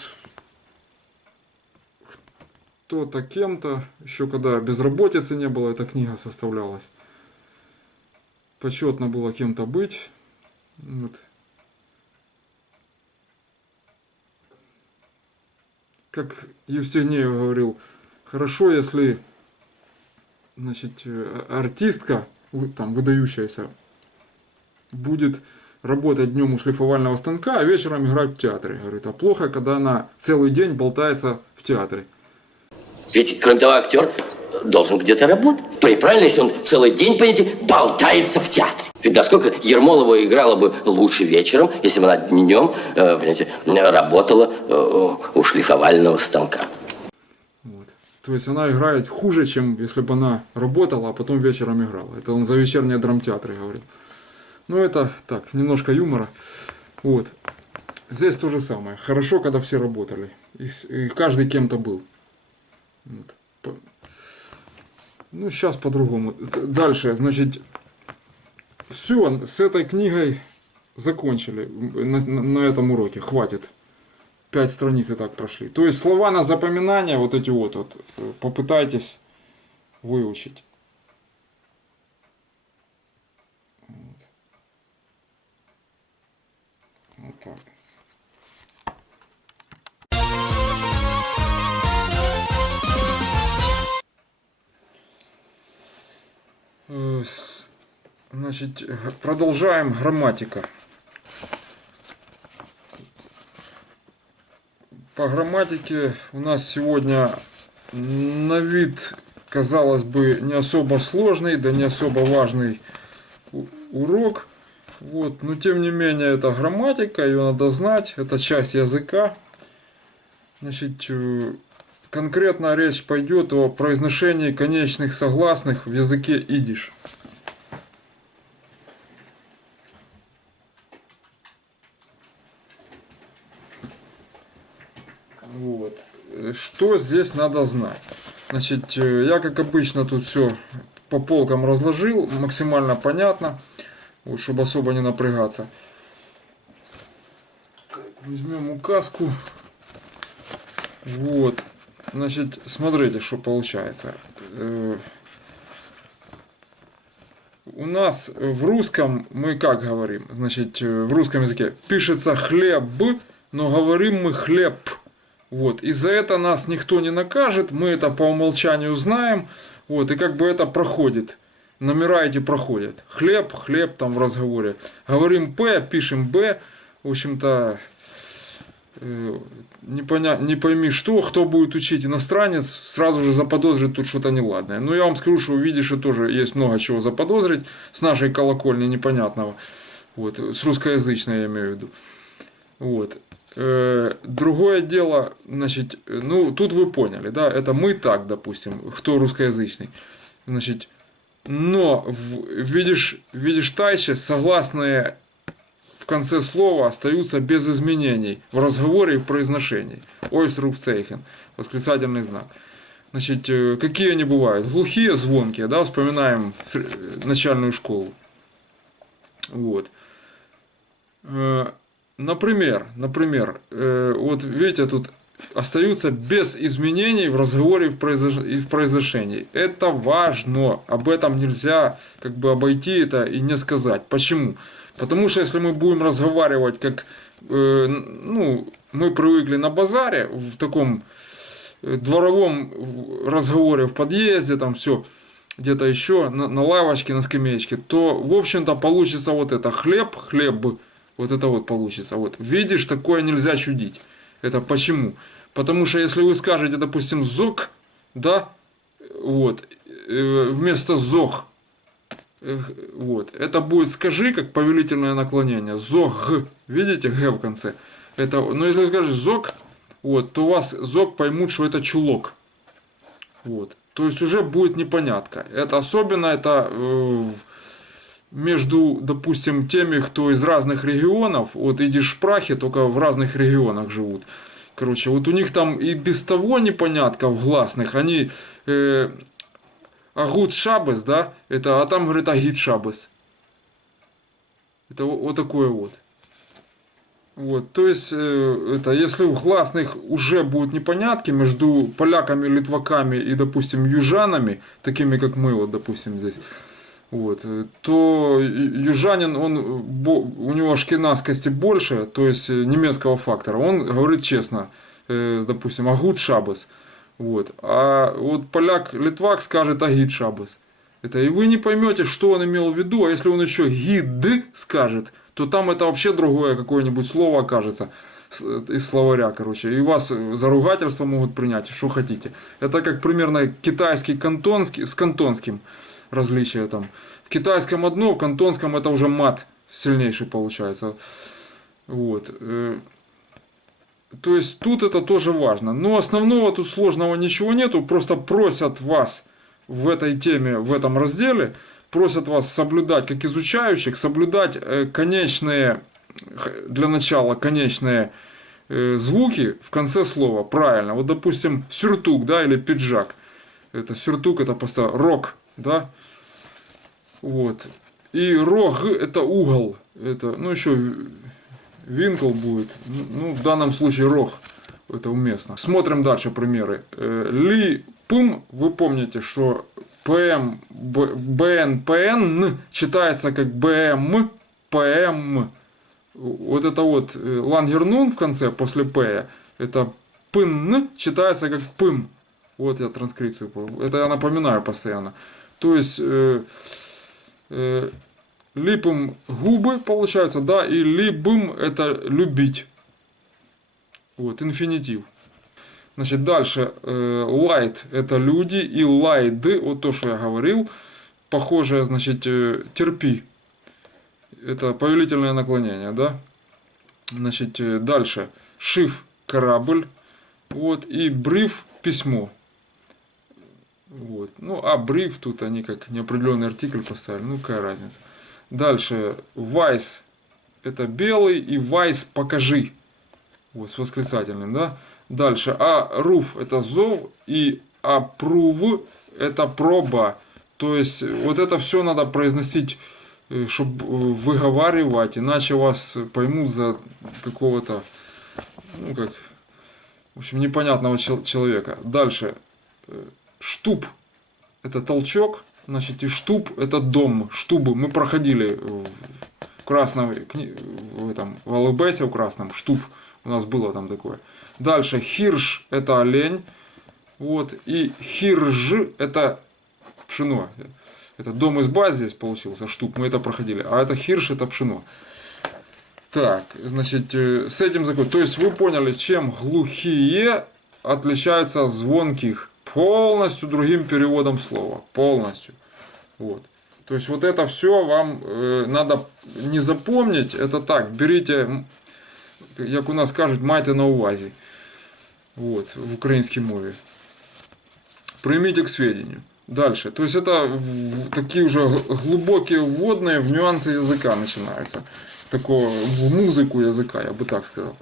Кто-то кем-то. Еще когда безработицы не было, эта книга составлялась. Почетно было кем-то быть. Вот. Как Евстигнеев говорил, хорошо, если, значит, артистка, там, выдающаяся, будет работать днем у шлифовального станка, а вечером играть в театре. Говорит, а плохо, когда она целый день болтается в театре. Ведь, кроме того, актер должен где-то работать. Правильно, если он целый день, понимаете, болтается в театре. Ведь насколько Ермолова играла бы лучше вечером, если бы она днем, понимаете, работала у шлифовального станка. Вот. То есть она играет хуже, чем если бы она работала, а потом вечером играла. Это он за вечерние драмтеатры говорил. Ну это так, немножко юмора. Вот. Здесь то же самое. Хорошо, когда все работали. И каждый кем-то был. Вот. Ну, сейчас по-другому. Дальше, значит, все, с этой книгой закончили на этом уроке. Хватит. 5 страниц и так прошли. То есть слова на запоминание, вот эти вот попытайтесь выучить. Вот, вот так. Значит, продолжаем грамматика. По грамматике у нас сегодня на вид, казалось бы, не особо сложный, да не особо важный урок. Вот, но тем не менее это грамматика, ее надо знать, это часть языка. Значит, конкретно речь пойдет о произношении конечных согласных в языке идиш. Вот. Что здесь надо знать? Значит, я как обычно тут все по полкам разложил, максимально понятно, вот, чтобы особо не напрягаться. Так, возьмем указку. Вот. Значит, смотрите, что получается. У нас в русском мы как говорим? Значит, в русском языке пишется хлеб, но говорим мы хлеб. Вот. И за это нас никто не накажет, мы это по умолчанию знаем. Вот. И как бы это проходит. Номера эти проходят. Хлеб, хлеб там в разговоре. Говорим П, пишем Б. В общем-то, не пойми что, кто будет учить иностранец, сразу же заподозрит тут что-то неладное. Но я вам скажу, что у видиши тоже есть много чего заподозрить с нашей колокольни непонятного. Вот, с русскоязычной я имею в виду. Вот. Другое дело, значит, ну, тут вы поняли, да, это мы так, допустим, кто русскоязычный. Значит, но видишь тайче, согласные в конце слова остаются без изменений в разговоре и в произношении. Ойс Рufzeichen, восклицательный знак. Значит, какие они бывают? Глухие, звонкие, да, вспоминаем начальную школу. Вот. Например, вот видите, тут остаются без изменений в разговоре и в произношении. Это важно, об этом нельзя как бы обойти это и не сказать. Почему? Потому что если мы будем разговаривать как ну, мы привыкли на базаре, в таком дворовом разговоре в подъезде, там все, где-то еще, на лавочке, на скамеечке, то, в общем-то, получится вот это хлеб, вот это вот получится. Вот, видишь, такое нельзя чудить. Это почему? Потому что если вы скажете, допустим, зок, да, вот, вместо зох, вот, это будет скажи, как повелительное наклонение, зог, видите, г в конце. Это, но если скажешь зок, вот, то у вас зок поймут, что это чулок. Вот. То есть уже будет непонятка. Это особенно это между, допустим, теми, кто из разных регионов, вот идиш-шпрахи, только в разных регионах живут. Короче, вот у них там и без того непонятка в гласных, они агут шабес, да, это, а там говорит агит шабес. Это вот такое вот. Вот, то есть, это, если в гласных уже будут непонятки между поляками, литваками и, допустим, южанами, такими как мы, вот, допустим, здесь, вот, то южанин, у него ашкеназскости больше, то есть немецкого фактора, он говорит честно, допустим, агут шабес, вот, а вот поляк, литвак скажет агит шабес. Это, и вы не поймете, что он имел в виду, а если он еще гид скажет, то там это вообще другое какое-нибудь слово окажется из словаря, короче. И вас за ругательство могут принять, что хотите. Это как примерно китайский кантонский с кантонским различие там. В китайском одно, в кантонском это уже мат сильнейший получается. Вот. То есть тут это тоже важно. Но основного тут сложного ничего нету. Просто просят вас в этой теме, в этом разделе, просят вас соблюдать, как изучающих, соблюдать конечные, для начала, конечные звуки в конце слова. Правильно. Вот, допустим, сюртук, да, или пиджак. Это сюртук, это просто рог, да. Вот. И рог, это угол. Это, ну, еще винкл будет. Ну, в данном случае рог. Это уместно. Смотрим дальше примеры. Ли, пум, вы помните, что ПМ, БН, ПН читается как БМ, ПМ. Вот это вот лангернун в конце после П. Это ПН читается как ПЫМ. Вот я транскрипцию. Это я напоминаю постоянно. То есть липым губы получается, да, и либым это любить. Вот, инфинитив. Значит, дальше light это люди, и лайды, вот то, что я говорил, похожее, значит, терпи. Это повелительное наклонение, да. Значит, дальше шиф корабль, вот, и бриф письмо. Вот. Ну, а бриф тут они как неопределенный артикль поставили, ну какая разница. Дальше вайс это белый, и вайс покажи. Вот, с восклицательным, да. Дальше, а руф это зов, и апрув это проба. То есть, вот это все надо произносить, чтобы выговаривать, иначе вас поймут за какого-то, ну как, в общем, непонятного человека. Дальше, штуб это толчок, значит, и штуб это дом. Штубы мы проходили в красном, в этом, в ЛБСе в красном, штуб. У нас было там такое. Дальше хирш это олень. Вот. И хирж это пшено. Это дом изба здесь получился, штуб. Мы это проходили. А это хирш это пшено. Так, значит, с этим закончим. То есть вы поняли, чем глухие отличаются от звонких. Полностью другим переводом слова. Полностью. Вот. То есть вот это все вам надо не запомнить. Это так, берите як у нас кажуть, майте на увазі. Вот, в українській мові. Примите к сведению. Дальше. То есть это такие уже глубокие вводные в нюансы языка начинаются. Такого, в музыку языка, я бы так сказал.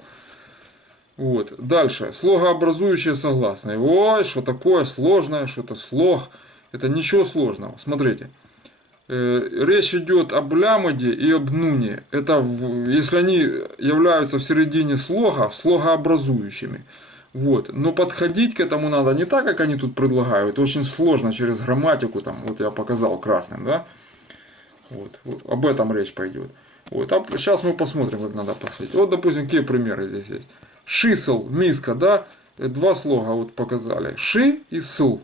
Вот. Дальше. Слогообразующие согласные. Ой, что такое сложное, что-то слог. Это ничего сложного. Смотрите. Речь идет об лямоде и об нуне. Это если они являются в середине слога, слогообразующими. Вот. Но подходить к этому надо не так, как они тут предлагают. Очень сложно через грамматику. Там, вот я показал красным. Да? Вот. Об этом речь пойдет. Вот. А сейчас мы посмотрим, как надо подходить. Вот, допустим, какие примеры здесь есть. Шисел, миска, да? Два слога вот показали. Ши и сл.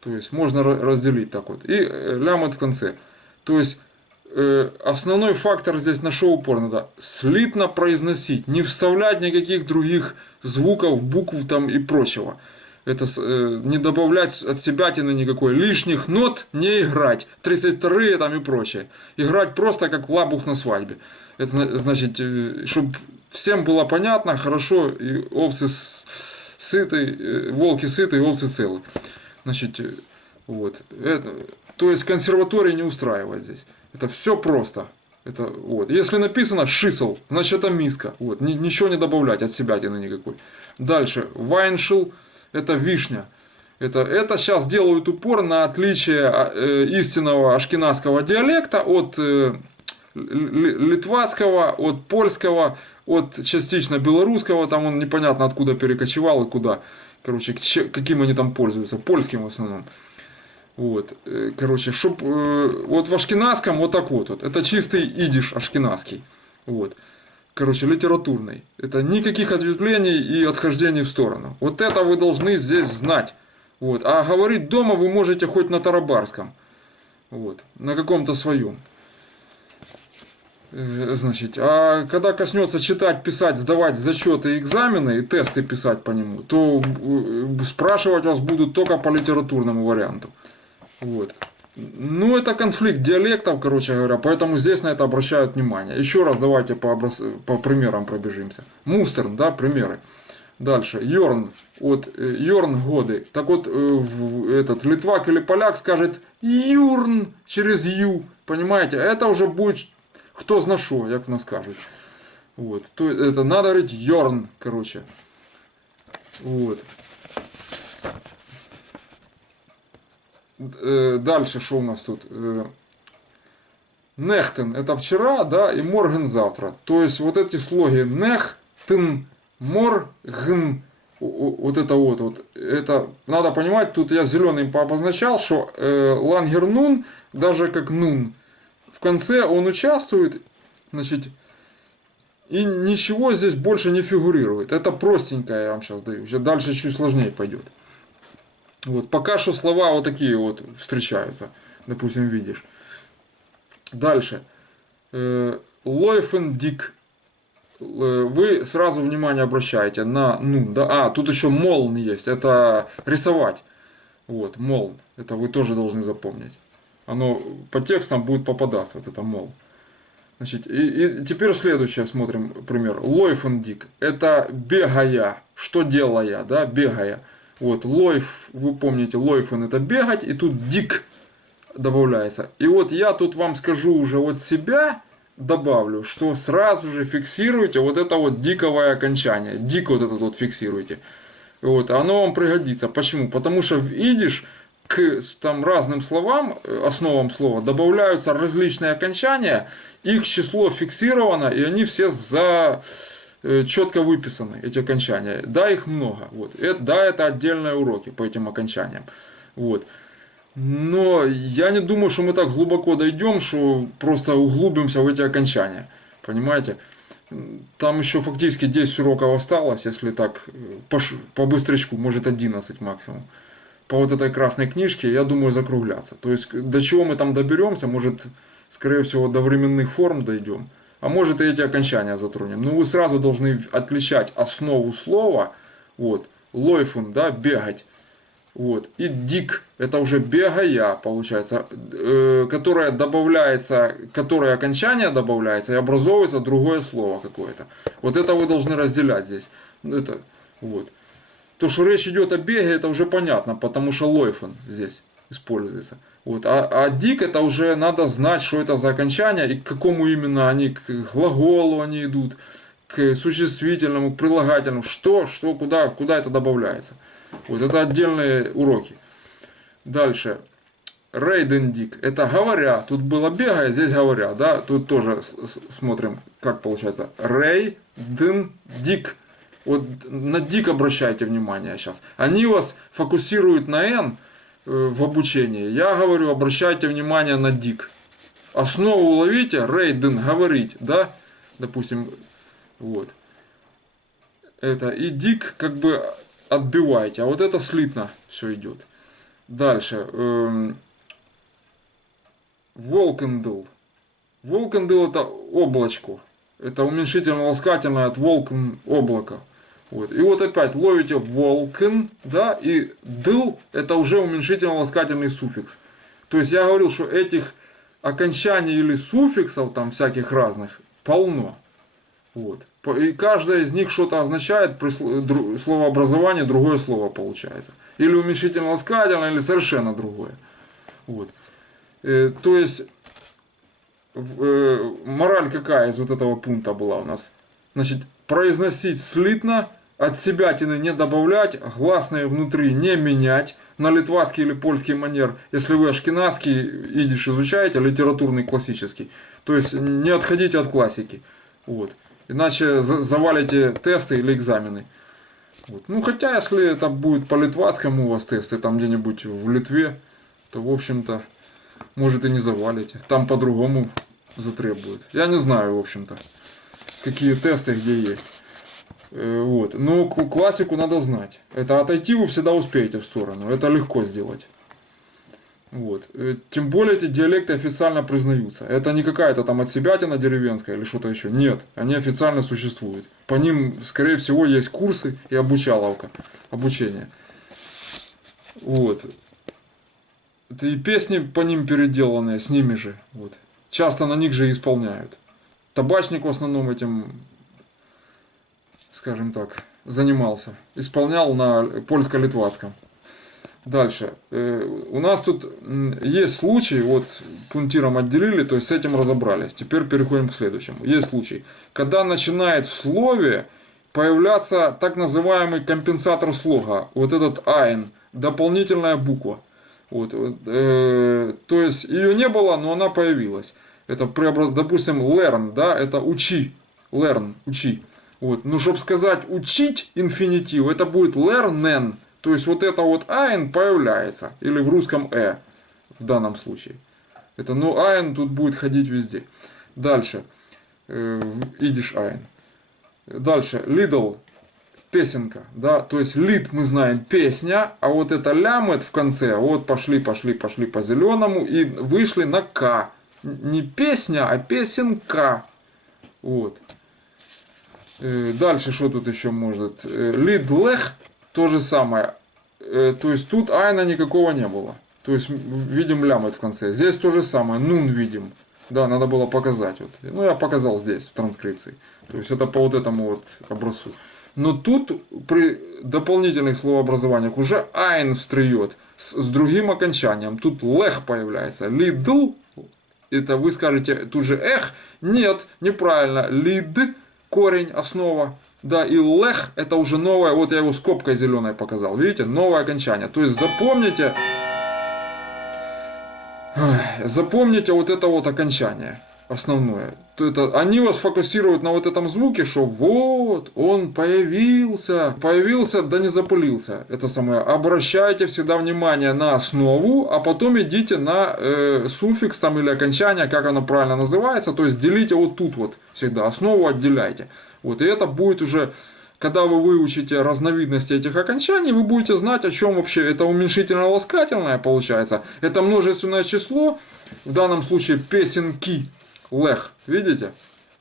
То есть можно разделить так вот. И лямот в конце. То есть основной фактор здесь на что упор надо? Слитно произносить. Не вставлять никаких других звуков, букв там и прочего. Это не добавлять от себятины никакой. Лишних нот не играть. 32-е там и прочее. Играть просто как лабух на свадьбе. Это значит, чтобы всем было понятно, хорошо, и овцы сыты, волки сыты, и овцы целы. Значит, вот. Это, то есть консерватория не устраивает здесь. Это все просто. Это, вот. Если написано шисел, значит это миска. Вот. Ничего не добавлять от себятины никакой. Дальше. Вайншил. Это вишня. Это сейчас делают упор на отличие истинного ашкеназского диалекта от литвацкого, от польского, от частично белорусского. Там он непонятно откуда перекочевал и куда. Короче, каким они там пользуются. Польским в основном. Вот. Короче, вот в ашкеназском вот так вот. Это чистый идиш ашкеназский. Вот. Короче, литературный. Это никаких ответвлений и отхождений в сторону. Вот это вы должны здесь знать. Вот. А говорить дома вы можете хоть на тарабарском. Вот. На каком-то своем. Значит, а когда коснется читать, писать, сдавать зачеты и экзамены, и тесты писать по нему, то спрашивать вас будут только по литературному варианту. Вот. Ну, это конфликт диалектов, короче говоря, поэтому здесь на это обращают внимание. Еще раз давайте по примерам пробежимся. Мустерн, да, примеры. Дальше. Йорн. Вот Йорн годы. Так вот, этот литвак или поляк скажет Юрн через Ю. Понимаете? Это уже будет кто зна шо, як в нас кажут. Вот. То это надо говорить Йорн, короче. Вот. Дальше, что у нас тут? Нехтен это вчера, да, и морген завтра. То есть вот эти слоги нехтен, морген, вот это вот. Это надо понимать, тут я зеленым пообозначал, что лангернун, даже как нун, в конце он участвует, значит, и ничего здесь больше не фигурирует. Это простенькое, я вам сейчас даю. Дальше чуть сложнее пойдет. Вот, пока что слова вот такие вот встречаются, допустим, видишь. Дальше. Лойфендик. Вы сразу внимание обращаете на нун. Да? А, тут еще молн есть. Это рисовать. Вот, молн. Это вы тоже должны запомнить. Оно по текстам будет попадаться, вот это молн. Значит, и теперь следующее смотрим пример. Лойфендик. Это бегая. Что делая, да, бегая. Вот, лойф, вы помните, лойфен это бегать, и тут дик добавляется. И вот я тут вам скажу уже от себя, добавлю, что сразу же фиксируйте вот это вот диковое окончание. Дик вот этот вот фиксируйте. Вот, оно вам пригодится. Почему? Потому что в идиш к там разным словам, основам слова, добавляются различные окончания, их число фиксировано, и они все четко выписаны, эти окончания. Да, их много. Вот. Это отдельные уроки по этим окончаниям. Вот. Но я не думаю, что мы так глубоко дойдем, что просто углубимся в эти окончания. Понимаете? Там еще фактически 10 уроков осталось, если так по быстрячку, может 11 максимум. По вот этой красной книжке, я думаю, закругляться. То есть до чего мы там доберемся, может, скорее всего, до временных форм дойдем. А может и эти окончания затронем. Но вы сразу должны отличать основу слова. Вот. Лойфун, да, бегать. Вот. И дик, это уже бегая, получается, которое добавляется, которое окончание добавляется и образовывается другое слово какое-то. Вот это вы должны разделять здесь. Это, вот. То, что речь идет о беге, это уже понятно, потому что лойфен здесь используется. Вот. А дик, это уже надо знать, что это за окончание и к какому именно они, к глаголу они идут, к существительному, к прилагательному, что куда это добавляется. Вот это отдельные уроки. Дальше. Рейдендик. Это говоря. Тут было бегая, здесь говоря. Да? Тут тоже смотрим, как получается. Рейдендик. Вот на дик обращайте внимание сейчас. Они вас фокусируют на N в обучении. Я говорю, обращайте внимание на дик. Основу уловите. Рейден, говорить. Да? Допустим. Вот. Это. И дик как бы отбивайте. А вот это слитно все идет. Дальше. Волкендл. Волкендл это облачко. Это уменьшительно-ласкательное от волкен облако. Вот. И вот опять ловите волкен, да, и дл это уже уменьшительно-ласкательный суффикс. То есть я говорил, что этих окончаний или суффиксов там всяких разных полно. Вот. И каждая из них что-то означает, при словообразовании другое слово получается. Или уменьшительно-ласкательное, или совершенно другое. Вот. То есть мораль какая из вот этого пункта была у нас? Значит, произносить слитно, от себятины не добавлять, гласные внутри не менять, на литвацкий или польский манер, если вы ашкеназский идиш изучаете, литературный классический, то есть не отходите от классики. Вот. Иначе завалите тесты или экзамены. Вот. Ну, хотя, если это будет по литвацкому у вас тесты, там где-нибудь в Литве, то, в общем-то, может и не завалите. Там по-другому затребуют. Я не знаю, в общем-то, какие тесты где есть. Вот. Но классику надо знать. Это отойти вы всегда успеете в сторону. Это легко сделать. Вот. Тем более эти диалекты официально признаются. Это не какая-то там отсебятина деревенская или что-то еще. Нет, они официально существуют. По ним, скорее всего, есть курсы и обучаловка. Обучение. Вот. И песни по ним переделанные, с ними же. Вот. Часто на них же и исполняют. Табачник в основном этим, скажем так, занимался. Исполнял на польско-литвацком. Дальше. У нас тут есть случай, вот пунктиром отделили, то есть с этим разобрались. Теперь переходим к следующему. Есть случай, когда начинает в слове появляться так называемый компенсатор слога. Вот этот айн, дополнительная буква. Вот, то есть ее не было, но она появилась. Это, допустим, learn, да, это учи. Learn, учи. Вот. Но чтобы сказать учить инфинитив, это будет lernen. То есть вот это вот айн появляется. Или в русском в данном случае. Это, ну, айн тут будет ходить везде. Дальше. Идиш айн. Дальше. Lidl. Песенка. Да? То есть лид мы знаем песня. А вот это лямет в конце. Вот пошли по зеленому. И вышли на к. Не песня, а песенка. Вот. Дальше что тут еще может? Лидлех. То же самое. То есть тут айна никакого не было. То есть видим лямет в конце. Здесь то же самое. Нун видим. Да, надо было показать. Вот. Ну, я показал здесь, в транскрипции. То есть это по вот этому вот образцу. Но тут при дополнительных словообразованиях уже айн встреет с другим окончанием. Тут лех появляется. Лидл. Это вы скажете тут же эх. Нет, неправильно. Лид. Корень, основа. Да, и лех это уже новое, вот я его скобкой зеленой показал, видите, новое окончание. То есть запомните вот это вот окончание основное. То это, они вас фокусируют на вот этом звуке, что вот он появился, да не запылился. Это самое, обращайте всегда внимание на основу, а потом идите на суффикс там или окончание, как оно правильно называется, то есть делите вот тут вот всегда, основу отделяйте. Вот, и это будет уже, когда вы выучите разновидности этих окончаний, вы будете знать, о чем вообще. Это уменьшительно-ласкательное получается. Это множественное число, в данном случае песенки, лех, видите?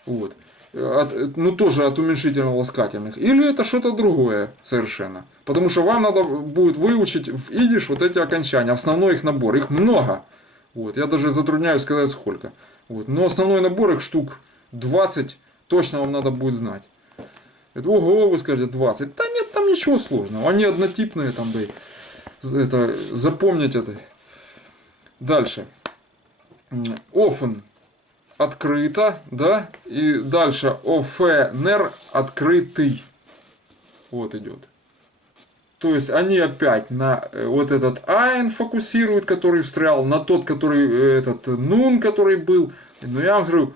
Вот. ну тоже от уменьшительно-ласкательных, или это что-то другое совершенно. Потому что вам надо будет выучить в идиш вот эти окончания, основной их набор, их много. Вот, я даже затрудняюсь сказать сколько. Вот, но основной набор их штук 20 точно вам надо будет знать. Это, ого, вы скажете 20. Да нет, там ничего сложного. Они однотипные там, да и это, запомнить это. Дальше. Офен открыто, да, и дальше офенер открытый. Вот идет. То есть они опять на вот этот айн фокусируют, который встрял, на тот, который этот нун, который был. Но я вам говорю,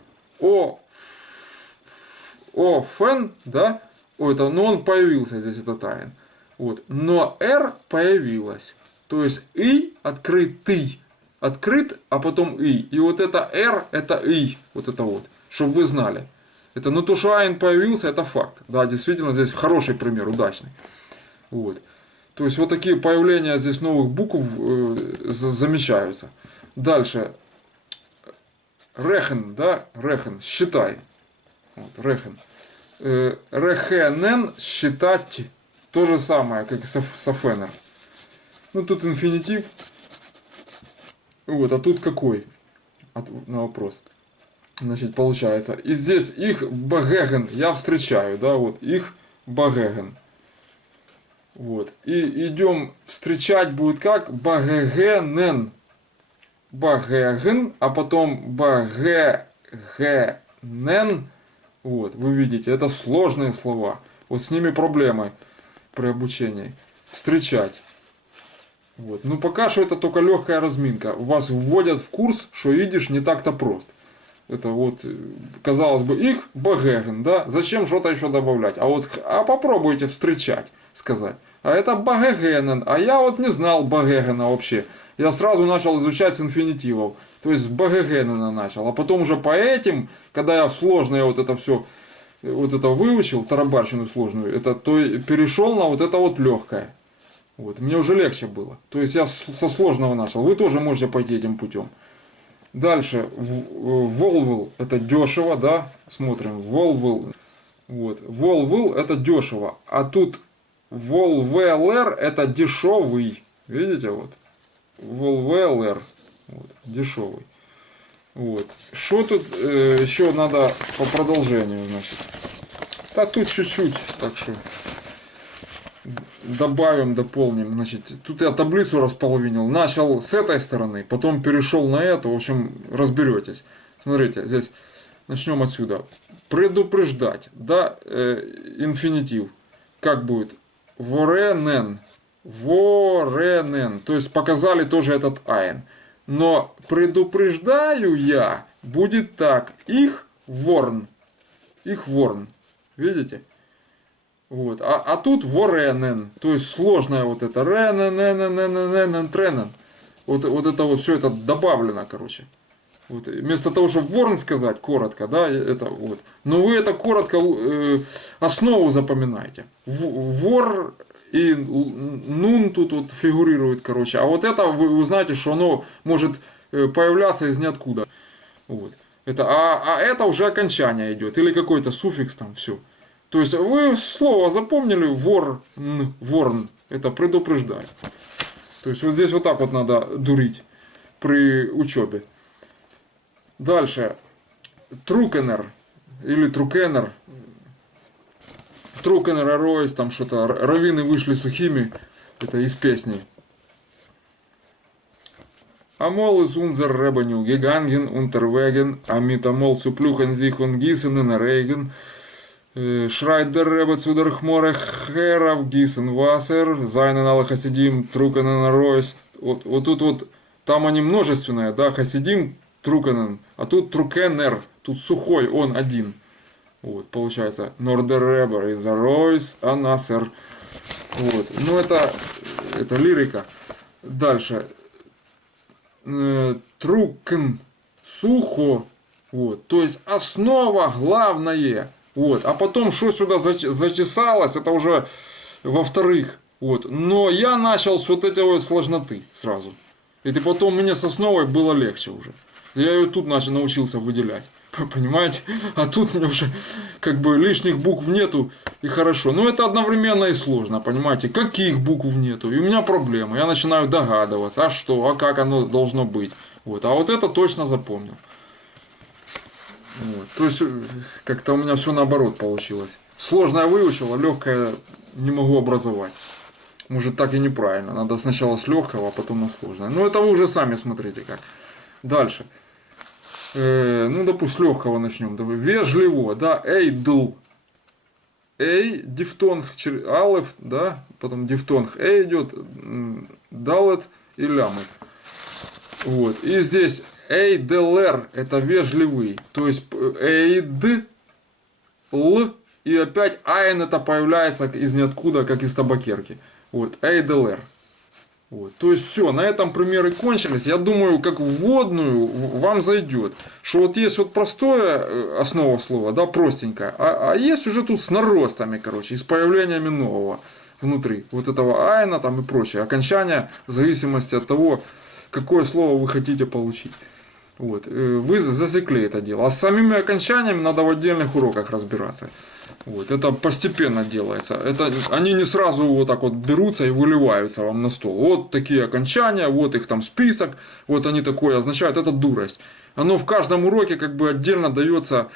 офен, да, это, но он появился здесь этот айн. Вот. Но р появилась. То есть и открытый. Открыт, а потом и. И вот это R, это и. Вот это вот. Чтобы вы знали. Это, ну то, что айн появился, это факт. Да, действительно, здесь хороший пример, удачный. Вот. То есть вот такие появления здесь новых букв замечаются. Дальше. Рехен, да, рехен, считай. Вот, рехен. Рехенен, считать. То же самое, как и сафенер. Ну тут инфинитив. Вот, а тут какой? На вопрос. Значит, получается. И здесь их багеген я встречаю, да, вот, их багеген. Вот. И идем встречать будет как? Багегенен. Багеген, а потом багегенен. Вот, вы видите, это сложные слова. Вот с ними проблемы при обучении. Встречать. Вот. Ну пока что это только легкая разминка. Вас вводят в курс, что идиш не так-то прост. Это вот, казалось бы, их багеген, да? Зачем что-то еще добавлять? А попробуйте встречать, сказать. А это багегенен. А я вот не знал багегена вообще. Я сразу начал изучать с инфинитивов. То есть с багегенена начал. А потом уже по этим, когда я в сложное вот это все вот это выучил, тарабарщину сложную, это, то перешел на вот это вот легкое. Вот, мне уже легче было. То есть я со сложного начал. Вы тоже можете пойти этим путем. Дальше. Волвел это дешево, да? Смотрим. Волвел. Вот. Волвел это дешево. А тут волвелер это дешевый. Видите вот? Волвелер. Вот. Дешевый. Вот. Что тут еще надо по продолжению, значит? Да тут чуть-чуть. Так что добавим, дополним. Значит, тут я таблицу располовинил. Начал с этой стороны, потом перешел на эту. В общем, разберетесь. Смотрите, здесь начнем отсюда. Предупреждать. Да, инфинитив. Как будет? Воренен. Воренен. То есть показали тоже этот айн. Но предупреждаю я, будет так. Их ворн. Их ворн. Видите? Вот. А тут воренен. То есть сложное вот это. Ренен, тренен. Вот это вот все это добавлено, короче. Вот. Вместо того, чтобы ворн сказать коротко, да, это вот. Но вы это коротко основу запоминаете. Вор и нун тут вот фигурирует, короче. А вот это вы знаете, что оно может появляться из ниоткуда. Вот. Это, а это уже окончание идет. Или какой-то суффикс там, все. То есть вы слово запомнили, ворн, это предупреждаю. То есть вот здесь вот так вот надо дурить при учебе. Дальше. Трукенер или трукенер. Трукенер, Ройс, там что-то. Раввины вышли сухими. Это из песни. Амол из унзер ребаню геганген унтервеген, амитамол цуплюхен зихун гисенен рейген. Шрайдер ребе цудер хморе херав гисен вассер, зайнен ала хасидим трукенен ройс. Вот тут вот, там они множественные, да, хасидим трукенен, а тут трукенер, тут сухой, он один. Вот, получается, нордер ребер из ройс анасер. Вот, ну это лирика. Дальше. Трукен, сухо, вот, то есть основа главное. Вот. А потом, что сюда зачесалось, это уже во-вторых. Вот. Но я начал с вот этой вот сложноты сразу. И потом мне с основой было легче уже. Я ее тут научился выделять. Понимаете? А тут мне уже как бы лишних букв нету и хорошо. Но это одновременно и сложно, понимаете? Каких букв нету? И у меня проблемы. Я начинаю догадываться, а что, а как оно должно быть. Вот. А вот это точно запомнил. Вот. То есть как-то у меня все наоборот получилось. Сложное выучил, а легкое не могу образовать. Может так и неправильно. Надо сначала с легкого, а потом на сложное. Но это вы уже сами смотрите как. Дальше. Ну, допустим, с легкого начнем. Вежливо, да, эйдл. Эй, дифтонг, алеф, да, потом дифтонг эй идет, далет и лямет. Вот. И здесь эйделер, это вежливый. То есть эйд, л, и опять айн это появляется из ниоткуда, как из табакерки. Вот, эйделер. Вот. То есть все, на этом примеры кончились. Я думаю, как вводную вам зайдет, что вот есть вот простое основа слова, да, простенькое, а есть уже тут с наростами, короче, и с появлениями нового внутри. Вот этого айна там и прочее. Окончания в зависимости от того, какое слово вы хотите получить. Вот. Вы засекли это дело. А с самими окончаниями надо в отдельных уроках разбираться. Вот. Это постепенно делается. Это, они не сразу вот так вот берутся и выливаются вам на стол. Вот такие окончания, вот их там список, вот они такое означают. Это дурость. Оно в каждом уроке как бы отдельно дается.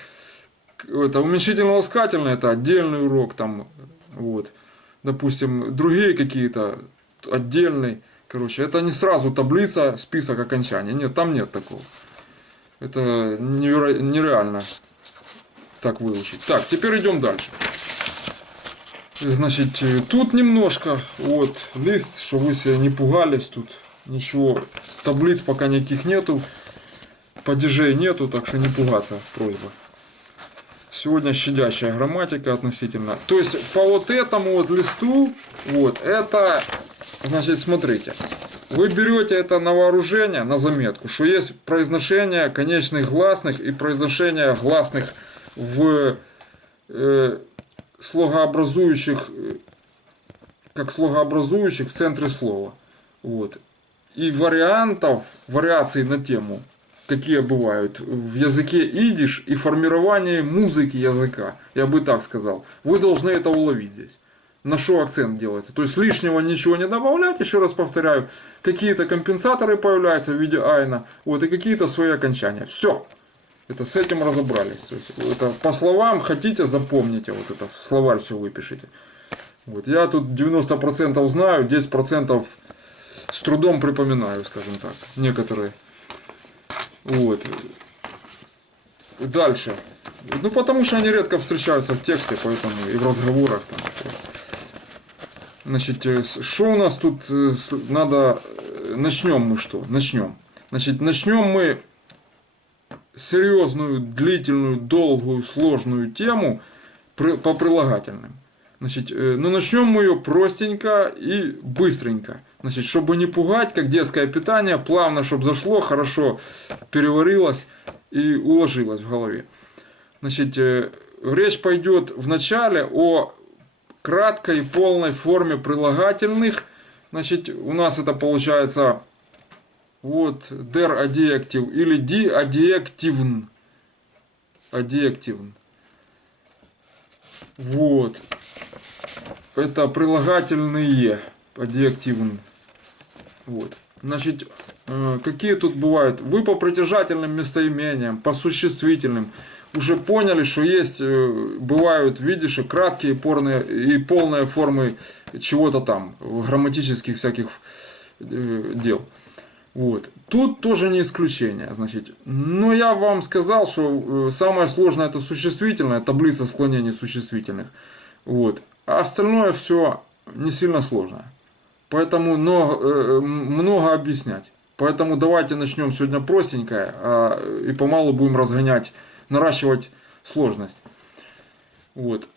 Это уменьшительно-ласкательное, это отдельный урок. Там, вот. Допустим, другие какие-то отдельные. Короче, это не сразу таблица, список окончаний. Нет, там нет такого. Это нереально так выучить. Так, теперь идем дальше. Значит, тут немножко, вот, лист, чтобы вы себя не пугались, тут ничего, таблиц пока никаких нету, падежей нету, так что не пугаться, просьба. Сегодня щадящая грамматика относительно. То есть, по вот этому вот листу, вот, это, значит, смотрите. Вы берете это на вооружение, на заметку, что есть произношение конечных гласных и произношение гласных в слогообразующих, как слогообразующих в центре слова. Вот. И вариаций на тему, какие бывают в языке идиш и формировании музыки языка, я бы так сказал, вы должны это уловить здесь. На что акцент делается. То есть лишнего ничего не добавлять, еще раз повторяю, какие-то компенсаторы появляются в виде айна, вот, и какие-то свои окончания. Все. Это с этим разобрались. То есть, это по словам хотите, запомните, вот это в словарь все выпишите. Вот, я тут 90% знаю, 10% с трудом припоминаю, скажем так, некоторые. Вот. Дальше. Ну, потому что они редко встречаются в тексте, поэтому и в разговорах там. Значит, что у нас тут надо... Начнем мы что? Начнем. Значит, начнем мы серьезную, длительную, долгую, сложную тему по прилагательным. Значит, ну начнем мы ее простенько и быстренько. Значит, чтобы не пугать, как детское питание, плавно, чтобы зашло, хорошо переварилось и уложилось в голове. Значит, речь пойдет вначале о краткой и полной форме прилагательных. Значит, у нас это получается вот der adjektiv или die adjektiven. Adjektiven. Вот. Это прилагательные. Adjektiven. Вот. Значит, какие тут бывают? Вы по притяжательным местоимениям, по существительным уже поняли, что есть, бывают, видишь, краткие и полные формы чего-то там, грамматических всяких дел. Вот. Тут тоже не исключение. Значит, но я вам сказал, что самое сложное это существительное, таблица склонений существительных. Вот. А остальное все не сильно сложно. Поэтому много объяснять. Поэтому давайте начнем сегодня простенькое и помалу будем разгонять, наращивать сложность. Вот.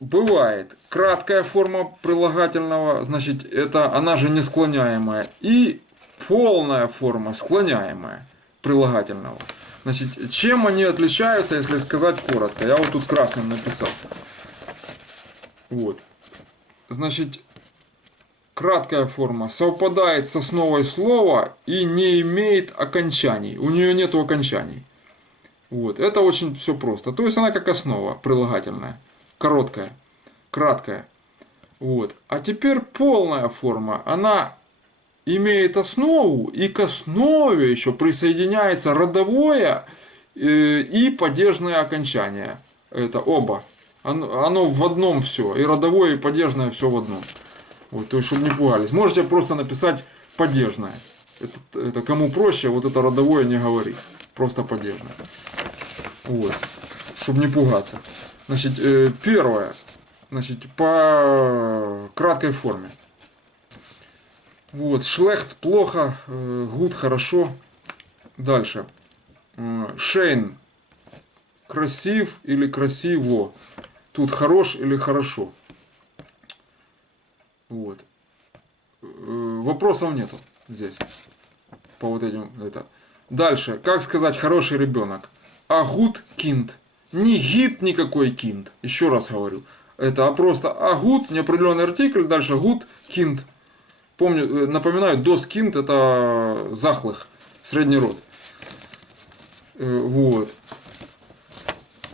Бывает краткая форма прилагательного, значит, это она же не склоняемая, и полная форма склоняемая прилагательного. Значит, чем они отличаются, если сказать коротко? Я вот тут красным написал. Вот. Значит, краткая форма совпадает с основой слова и не имеет окончаний. У нее нету окончаний. Вот. Это очень все просто. То есть она как основа прилагательная. Короткая. Краткая. Вот. А теперь полная форма. Она имеет основу, и к основе еще присоединяется родовое и падежное окончание. Это оба. Оно в одном все. И родовое, и падежное все в одном. Вот, то есть, чтобы не пугались. Можете просто написать падежное. Это кому проще, вот это родовое не говори. Просто падежное. Вот. Чтобы не пугаться. Значит, первое. Значит, по краткой форме. Вот, шлехт плохо, гуд хорошо. Дальше. Шейн красив или красиво. Тут хорош или хорошо. Вот. Вопросов нету здесь. По вот этим это. Дальше. Как сказать хороший ребенок? Агут кинт. Не гид никакой кинт. Еще раз говорю. Это просто агут, неопределенный артикль. Дальше гуд кинт. Помню, напоминаю, дос кинт это захлых. Средний род. Вот.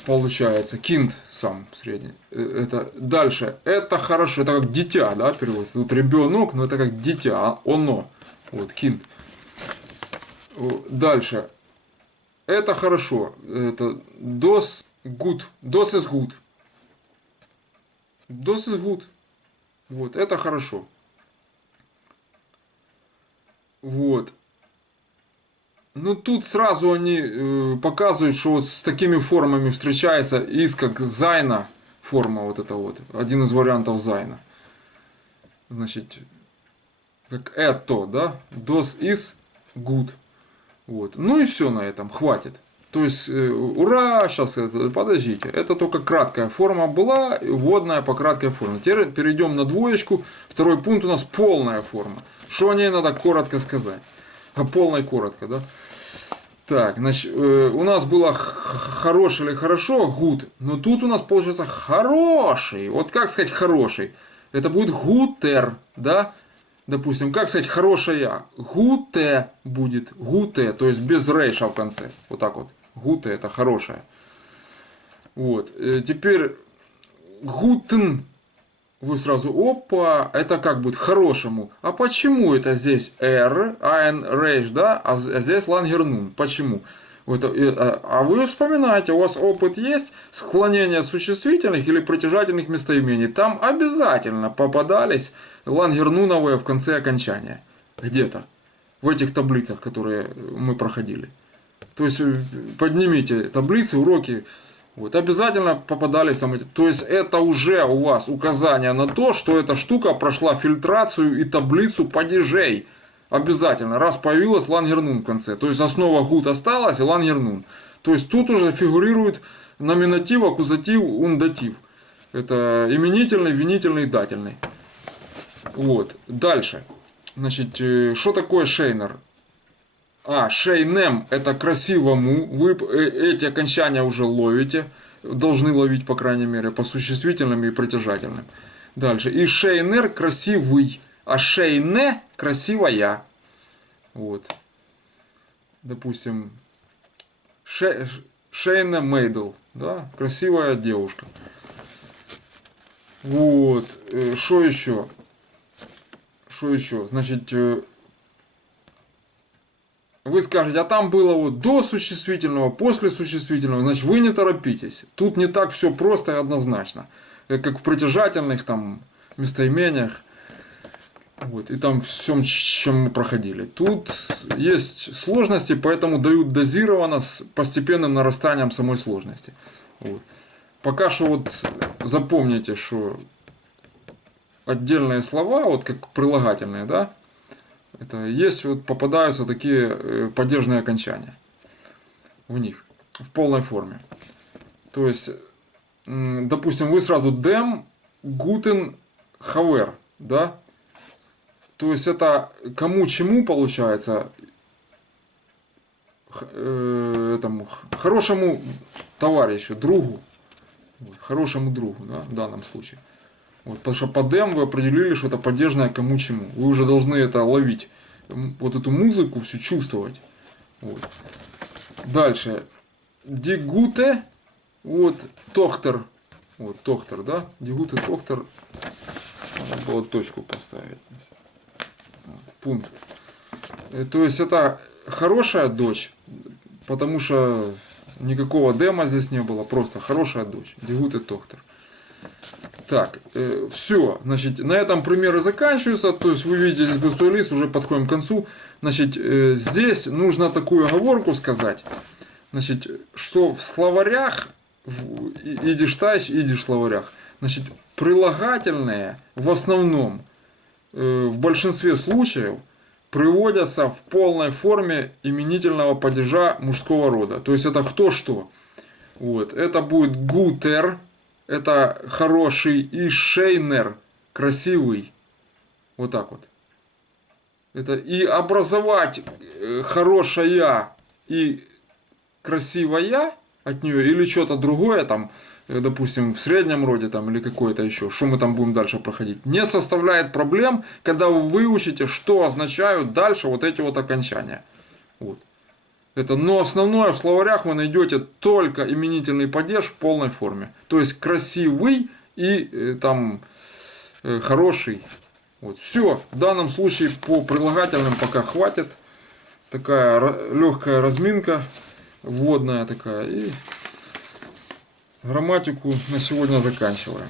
Получается. Кинт сам средний. Это дальше. Это хорошо. Это как дитя, да, переводится. Тут ребенок, но это как дитя. Оно. Вот, кинт. Дальше. Это хорошо. Это dos good. Dos is good. Dos is good. Вот, это хорошо. Вот. Ну тут сразу они показывают, что вот с такими формами встречается из как зайна форма вот это вот. Один из вариантов зайна. Значит, как это, да? Dos is good. Вот. Ну и все на этом, хватит. То есть, ура, сейчас, подождите, это только краткая форма была, вводная по краткой форме. Теперь перейдем на двоечку. Второй пункт у нас полная форма. Что о ней надо коротко сказать? А полной коротко, да? Так, значит, у нас было хороший или хорошо, good, но тут у нас получается хороший. Вот как сказать хороший? Это будет гутер, да? Допустим, как сказать хорошая? Гуте будет. Гуте, то есть без рейша в конце. Вот так вот. Гуте это хорошая. Вот. Теперь гутен. Вы сразу, опа, это как будет хорошему. А почему это здесь R, айн рейш, да? А здесь лангернун. Почему? Вот, а вы вспоминаете, у вас опыт есть склонения существительных или притяжательных местоимений. Там обязательно попадались лангернуновые в конце окончания. Где-то. В этих таблицах, которые мы проходили. То есть поднимите таблицы, уроки. Вот, обязательно попадались там эти. То есть это уже у вас указание на то, что эта штука прошла фильтрацию и таблицу падежей. Обязательно, раз появилась лангернун в конце. То есть основа гуд осталась и лангернун. То есть тут уже фигурирует номинатив, аккузатив, ундатив. Это именительный, винительный, дательный. Вот. Дальше. Значит, что такое шейнер? Шейнем это красивому. Вы эти окончания уже ловите. Должны ловить, по крайней мере, по существительным и притяжательным. Дальше. И шейнер красивый. А шейне красивая. Вот. Допустим, Шейна Мейдл. Да? Красивая девушка. Вот. Что еще? Что еще? Значит, вы скажете, а там было вот до существительного, после существительного. Значит, вы не торопитесь. Тут не так все просто и однозначно. Как в притяжательных там местоимениях. Вот, и там всем, чем мы проходили. Тут есть сложности, поэтому дают дозированно с постепенным нарастанием самой сложности. Вот. Пока что вот запомните, что отдельные слова, вот как прилагательные, да, это есть, вот попадаются такие падежные окончания в них, в полной форме. То есть, допустим, вы сразу dem, guten, haver, да, то есть это кому чему получается, этому хорошему товарищу, другу, хорошему другу, да, в данном случае. Вот, потому что по дем вы определили, что это падежное кому чему. Вы уже должны это ловить. Вот эту музыку всю чувствовать. Вот. Дальше. Дигуте. Вот. Тохтер. Вот, Тохтер, да? Дигуте, Тохтер. Надо было точку поставить. Вот, пункт. То есть это хорошая дочь, потому что никакого дема здесь не было, просто хорошая дочь. Дигуте, Тохтер. Так, все, значит, на этом примеры заканчиваются, то есть вы видите здесь густой лист, уже подходим к концу. Значит, здесь нужно такую оговорку сказать, значит, что в словарях, в идиш словарях, значит, прилагательные в основном, в большинстве случаев, приводятся в полной форме именительного падежа мужского рода. То есть это кто что. Вот, это будет гутер, это хороший, и шейнер, красивый. Вот так вот. Это и образовать хорошая и красивая от нее, или что-то другое там, допустим, в среднем роде там, или какое-то еще, что мы там будем дальше проходить, не составляет проблем, когда вы выучите, что означают дальше вот эти вот окончания. Вот. Это, но основное в словарях вы найдете только именительный падеж в полной форме. То есть красивый и там хороший. Вот. Все. В данном случае по прилагательным пока хватит. Такая легкая разминка. Вводная такая. И грамматику на сегодня заканчиваем.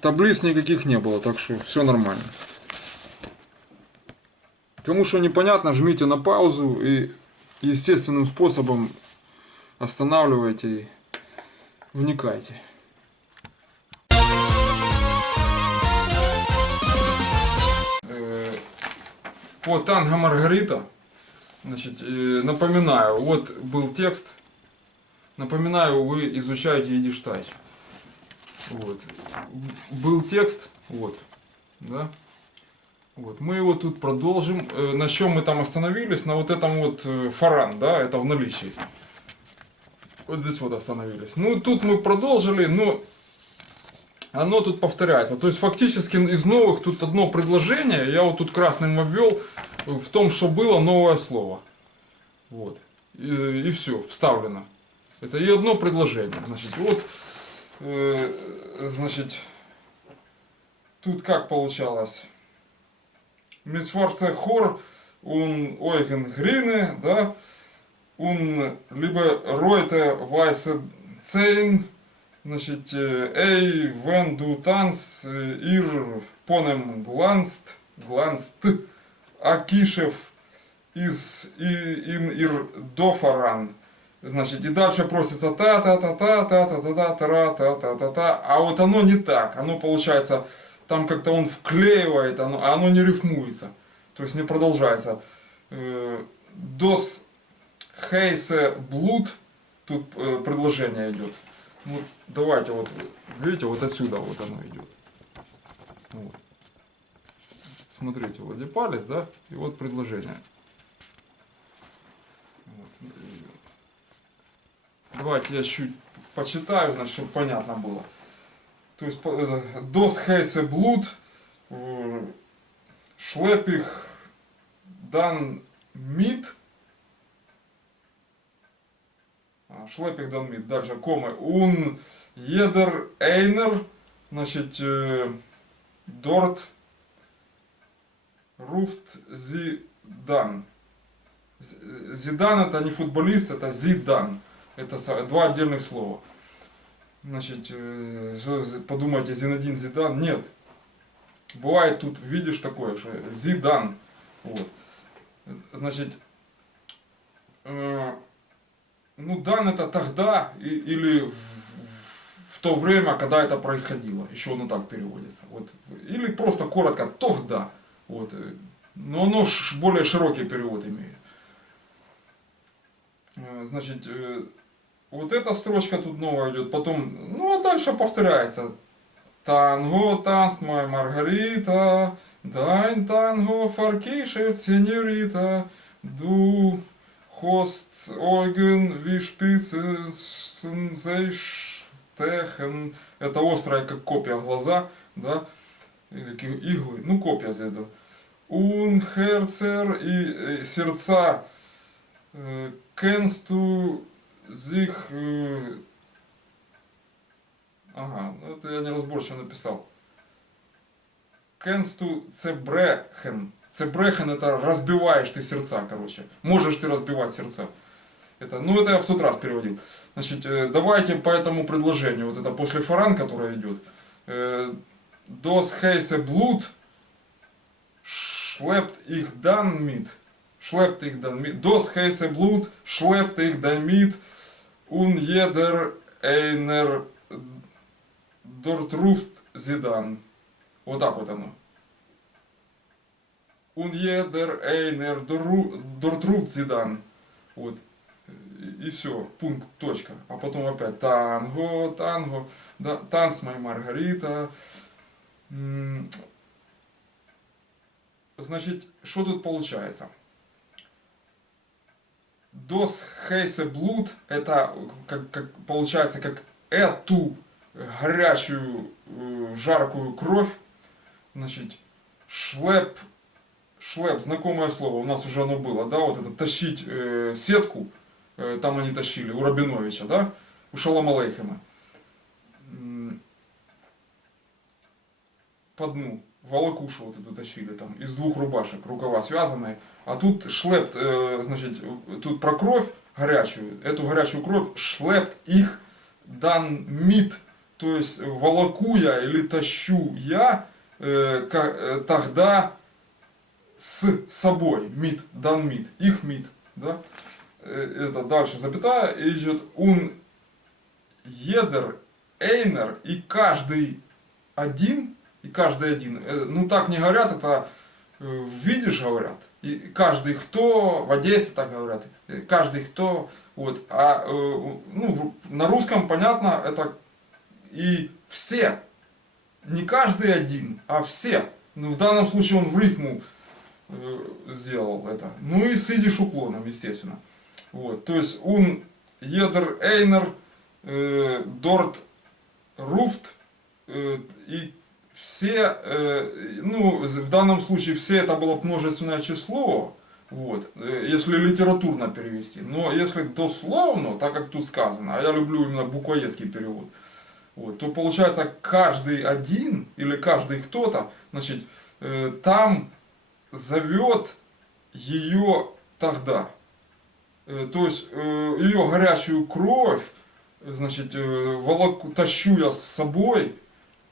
Таблиц никаких не было, так что все нормально. Кому что непонятно, жмите на паузу и естественным способом останавливайте и вникайте. По танго Маргарита, значит, напоминаю, вот был текст. Напоминаю, вы изучаете идиш-тайч. Вот. Был текст, вот, да. Вот. Мы его тут продолжим. На чем мы там остановились? На вот этом вот фаран, да, это в наличии. Вот здесь вот остановились. Ну, тут мы продолжили, но оно тут повторяется. То есть, фактически из новых тут одно предложение, я вот тут красным обвел, в том, что было новое слово. Вот. И все, вставлено. Это и одно предложение. Значит, вот, значит, тут как получалось? Митсварце хор, он ойген грине, да, он либо ройте вайсе цейн, значит, эй, вен ду танц, ир понем гланст, акишев из ин ир дофаран. Значит, и дальше просится та-та-та-та-та-та-та-та-та-та-та-та-та. А вот оно не так. Оно получается, там как-то он вклеивает, а оно не рифмуется. То есть не продолжается. Дос хейсе блуд. Тут предложение идет. Вот, давайте вот, видите, вот отсюда вот оно идет. Вот. Смотрите, вот где палец, да, и вот предложение. Вот. Давайте я чуть почитаю, значит, чтобы понятно было. То есть, дос хейсе блуд, шлепих дан мид, шлепих дан мид, дальше комы, ун едер эйнер, значит, дорт руфт зидан. Зидан это не футболист, это зидан. Это два отдельных слова. Значит, подумайте, Зинедин Зидан. Нет. Бывает тут, видишь такое, что Зидан. Вот. Значит, ну, дан это тогда или в то время, когда это происходило. Еще оно так переводится. Вот. Или просто коротко тогда. Вот. Но оно более широкий перевод имеет. Значит, вот эта строчка тут новая идет, потом, ну а дальше повторяется. Танго, танц мой Маргарита, дайн танго, фаркишет сеньорита, ду хост ойген вишпице зейш Штехен, это острая как копья глаза, да, такие иглы, ну копья здесь, да. Унхерцер и сердца, кенсту зих, ага, ну это я неразборчиво написал. Кенсту цебрехен. Цебрехен это разбиваешь ты сердца, короче. Можешь ты разбивать сердца. Это, ну это я в тот раз переводил. Значит, давайте по этому предложению, вот это после фаран, которая идет. Дос хейсе блуд шлепт их дан мит. Шлепт их дан мит. Дос хейсе блуд шлепт их дан мит. Ун едер эйнер дортруфт зидан. Вот так вот оно. Un jeder einer дортруфт зидан. Вот. И все, пункт, точка. А потом опять танго, танго, да, танц моя Маргарита. Значит, что тут получается? Дос хейсе блуд, это как получается, как эту горячую, жаркую кровь, значит, шлеп, знакомое слово, у нас уже оно было, да, вот это тащить сетку, там они тащили, у Рабиновича, да, у Шалом Алейхема, по дну, волокушу вот эту тащили, там, из двух рубашек, рукава связанные, а тут шлепт, значит, тут про кровь горячую, эту горячую кровь шлепт их дан мит, то есть волоку я или тащу я тогда с собой, мит, дан мит, их мит, да, это дальше запятая, и идет ун едер эйнер, и каждый один, ну так не говорят, это видишь говорят, и каждый кто, в Одессе так говорят, каждый кто, вот, а ну, на русском понятно, это и все, не каждый один, а все, ну, в данном случае он в рифму сделал это, ну и с идиш уклоном, естественно, вот, то есть он едер эйнер дорт руфт и все, ну, в данном случае все это было множественное число, вот, если литературно перевести. Но если дословно, так как тут сказано, а я люблю именно буквоедский перевод, вот, то получается каждый один или каждый кто-то, значит, там зовет ее тогда. То есть ее горячую кровь, значит, тащу я с собой.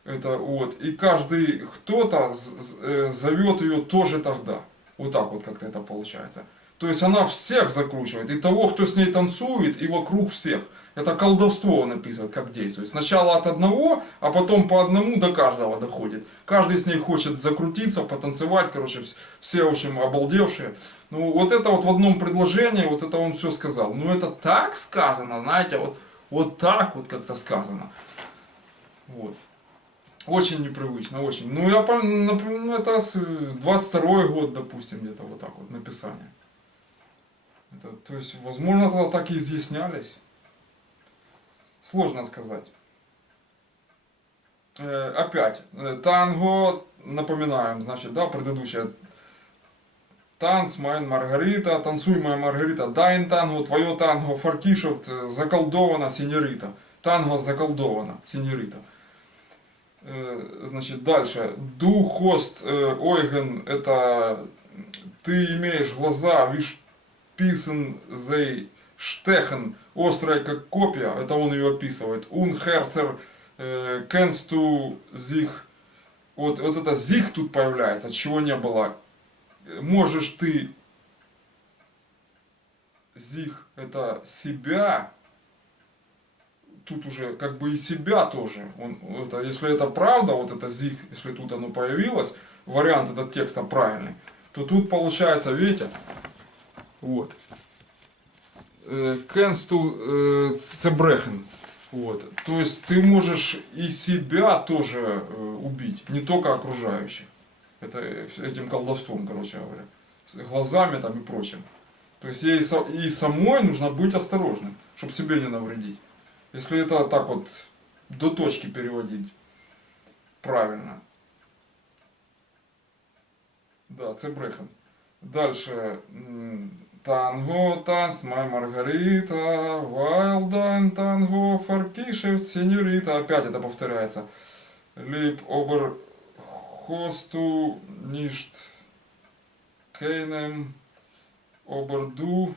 Это вот, и каждый кто-то зовет ее тоже тогда. Вот так вот как-то это получается. То есть она всех закручивает. И того, кто с ней танцует, и вокруг всех. Это колдовство он описывает, как действует. Сначала от одного, а потом по одному до каждого доходит. Каждый с ней хочет закрутиться, потанцевать. Короче, все, в общем, обалдевшие. Ну, вот это вот в одном предложении, вот это он все сказал. Ну, это так сказано, знаете, вот так вот как-то сказано. Вот. Очень непривычно, очень. Ну, я например, это 22-й год, допустим, где-то вот так вот написание. Это, то есть, возможно, тогда так и изъяснялись. Сложно сказать. Опять, танго, напоминаем, значит, да, предыдущее. Танц, майн Маргарита, танцуй, моя Маргарита, дайн танго, твое танго, фартишот, заколдована, синьорита. Танго заколдована, синьорита. Значит, дальше. Ду хост ойген, это ты имеешь глаза, виш писен зей штехен, острая как копья, это он ее описывает. Ун херцер кенсту зих, вот это зих тут появляется, чего не было. Можешь ты, зих, это себя, тут уже как бы и себя тоже. Это, если это правда, вот это зих, если тут оно появилось, вариант этого текста правильный, то тут получается, видите, вот, кенсту цебрехен, вот, то есть ты можешь и себя тоже убить, не только окружающих, это этим колдовством, короче говоря, с глазами там и прочим. То есть ей и самой нужно быть осторожным, чтобы себе не навредить. Если это так вот до точки переводить правильно. Да, це Брехан. Дальше. Танго, танц, май Маргарита, Вайлдайн, танго, фаркишев, сеньорита. Опять это повторяется. Лип обер хосту ништ кейнем оберду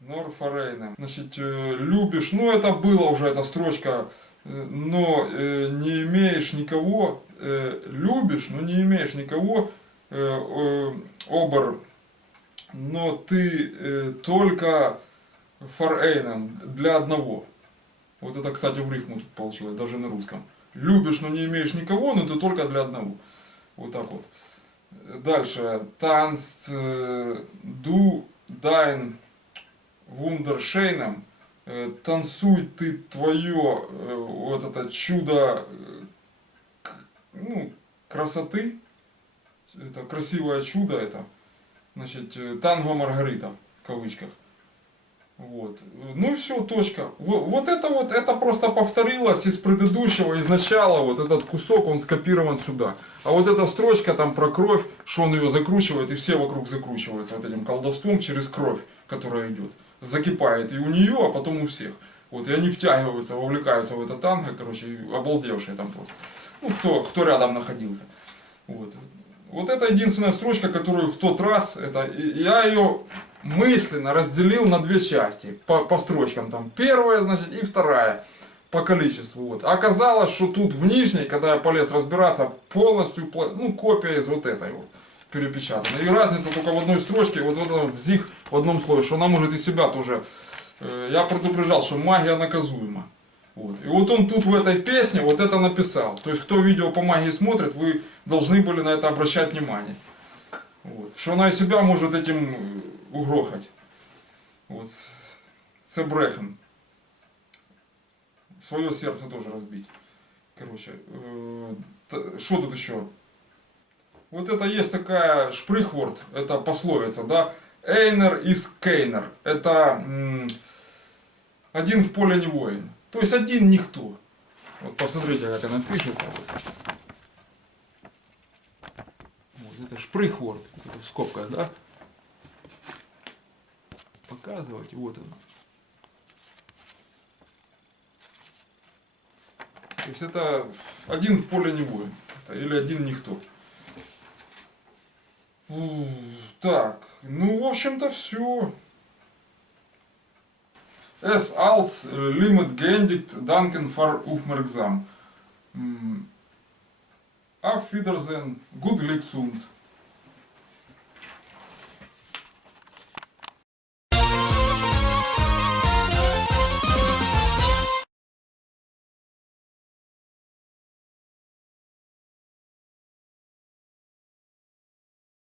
норфарейнем. Значит, любишь, ну это было уже эта строчка, но не имеешь никого, любишь, но не имеешь никого, обер, но ты только фарейном для одного. Вот это, кстати, в рифму тут получилось, даже на русском. Любишь, но не имеешь никого, но ты только для одного. Вот так вот. Дальше. Танzt du dein Wunderschönem. Танцуй ты твое вот это чудо, ну, красоты. Это красивое чудо это. Значит, танго Маргарита в кавычках. Вот. Ну и все, точка. Вот это просто повторилось из предыдущего, из начала, вот этот кусок, он скопирован сюда. А вот эта строчка там про кровь, что он ее закручивает, и все вокруг закручиваются вот этим колдовством через кровь, которая идет. Закипает и у нее, а потом у всех. Вот, и они втягиваются, вовлекаются в это танго, короче, обалдевшие там просто. Ну, кто рядом находился. Вот. Вот это единственная строчка, которую в тот раз, я ее мысленно разделил на две части, по строчкам, там первая, значит, и вторая, по количеству. Вот. Оказалось, что тут в нижней, когда я полез разбираться, полностью, ну, копия из вот этой вот, перепечатана. И разница только в одной строчке, вот это взих в одном слове, что она может и себя тоже, я предупреждал, что магия наказуема. Вот. И вот он тут в этой песне вот это написал. То есть, кто видео по магии смотрит, вы должны были на это обращать внимание. Вот. Что она и себя может этим угрохать. Вот. Це Брехан. Свое сердце тоже разбить. Короче, что тут еще? Вот это есть такая шприхворд, это пословица, да? Эйнер из Кейнер. Это один в поле не воин. То есть один никто. Вот посмотрите, как она пишется. Вот это шприхворд. Это в скобках, да? Показывать. Вот она. То есть это один в поле не воин. Или один никто. Так, ну в общем-то все. Es als limit geendigt, danken für Aufmerksam. Auf Wiedersehen, good luck soon.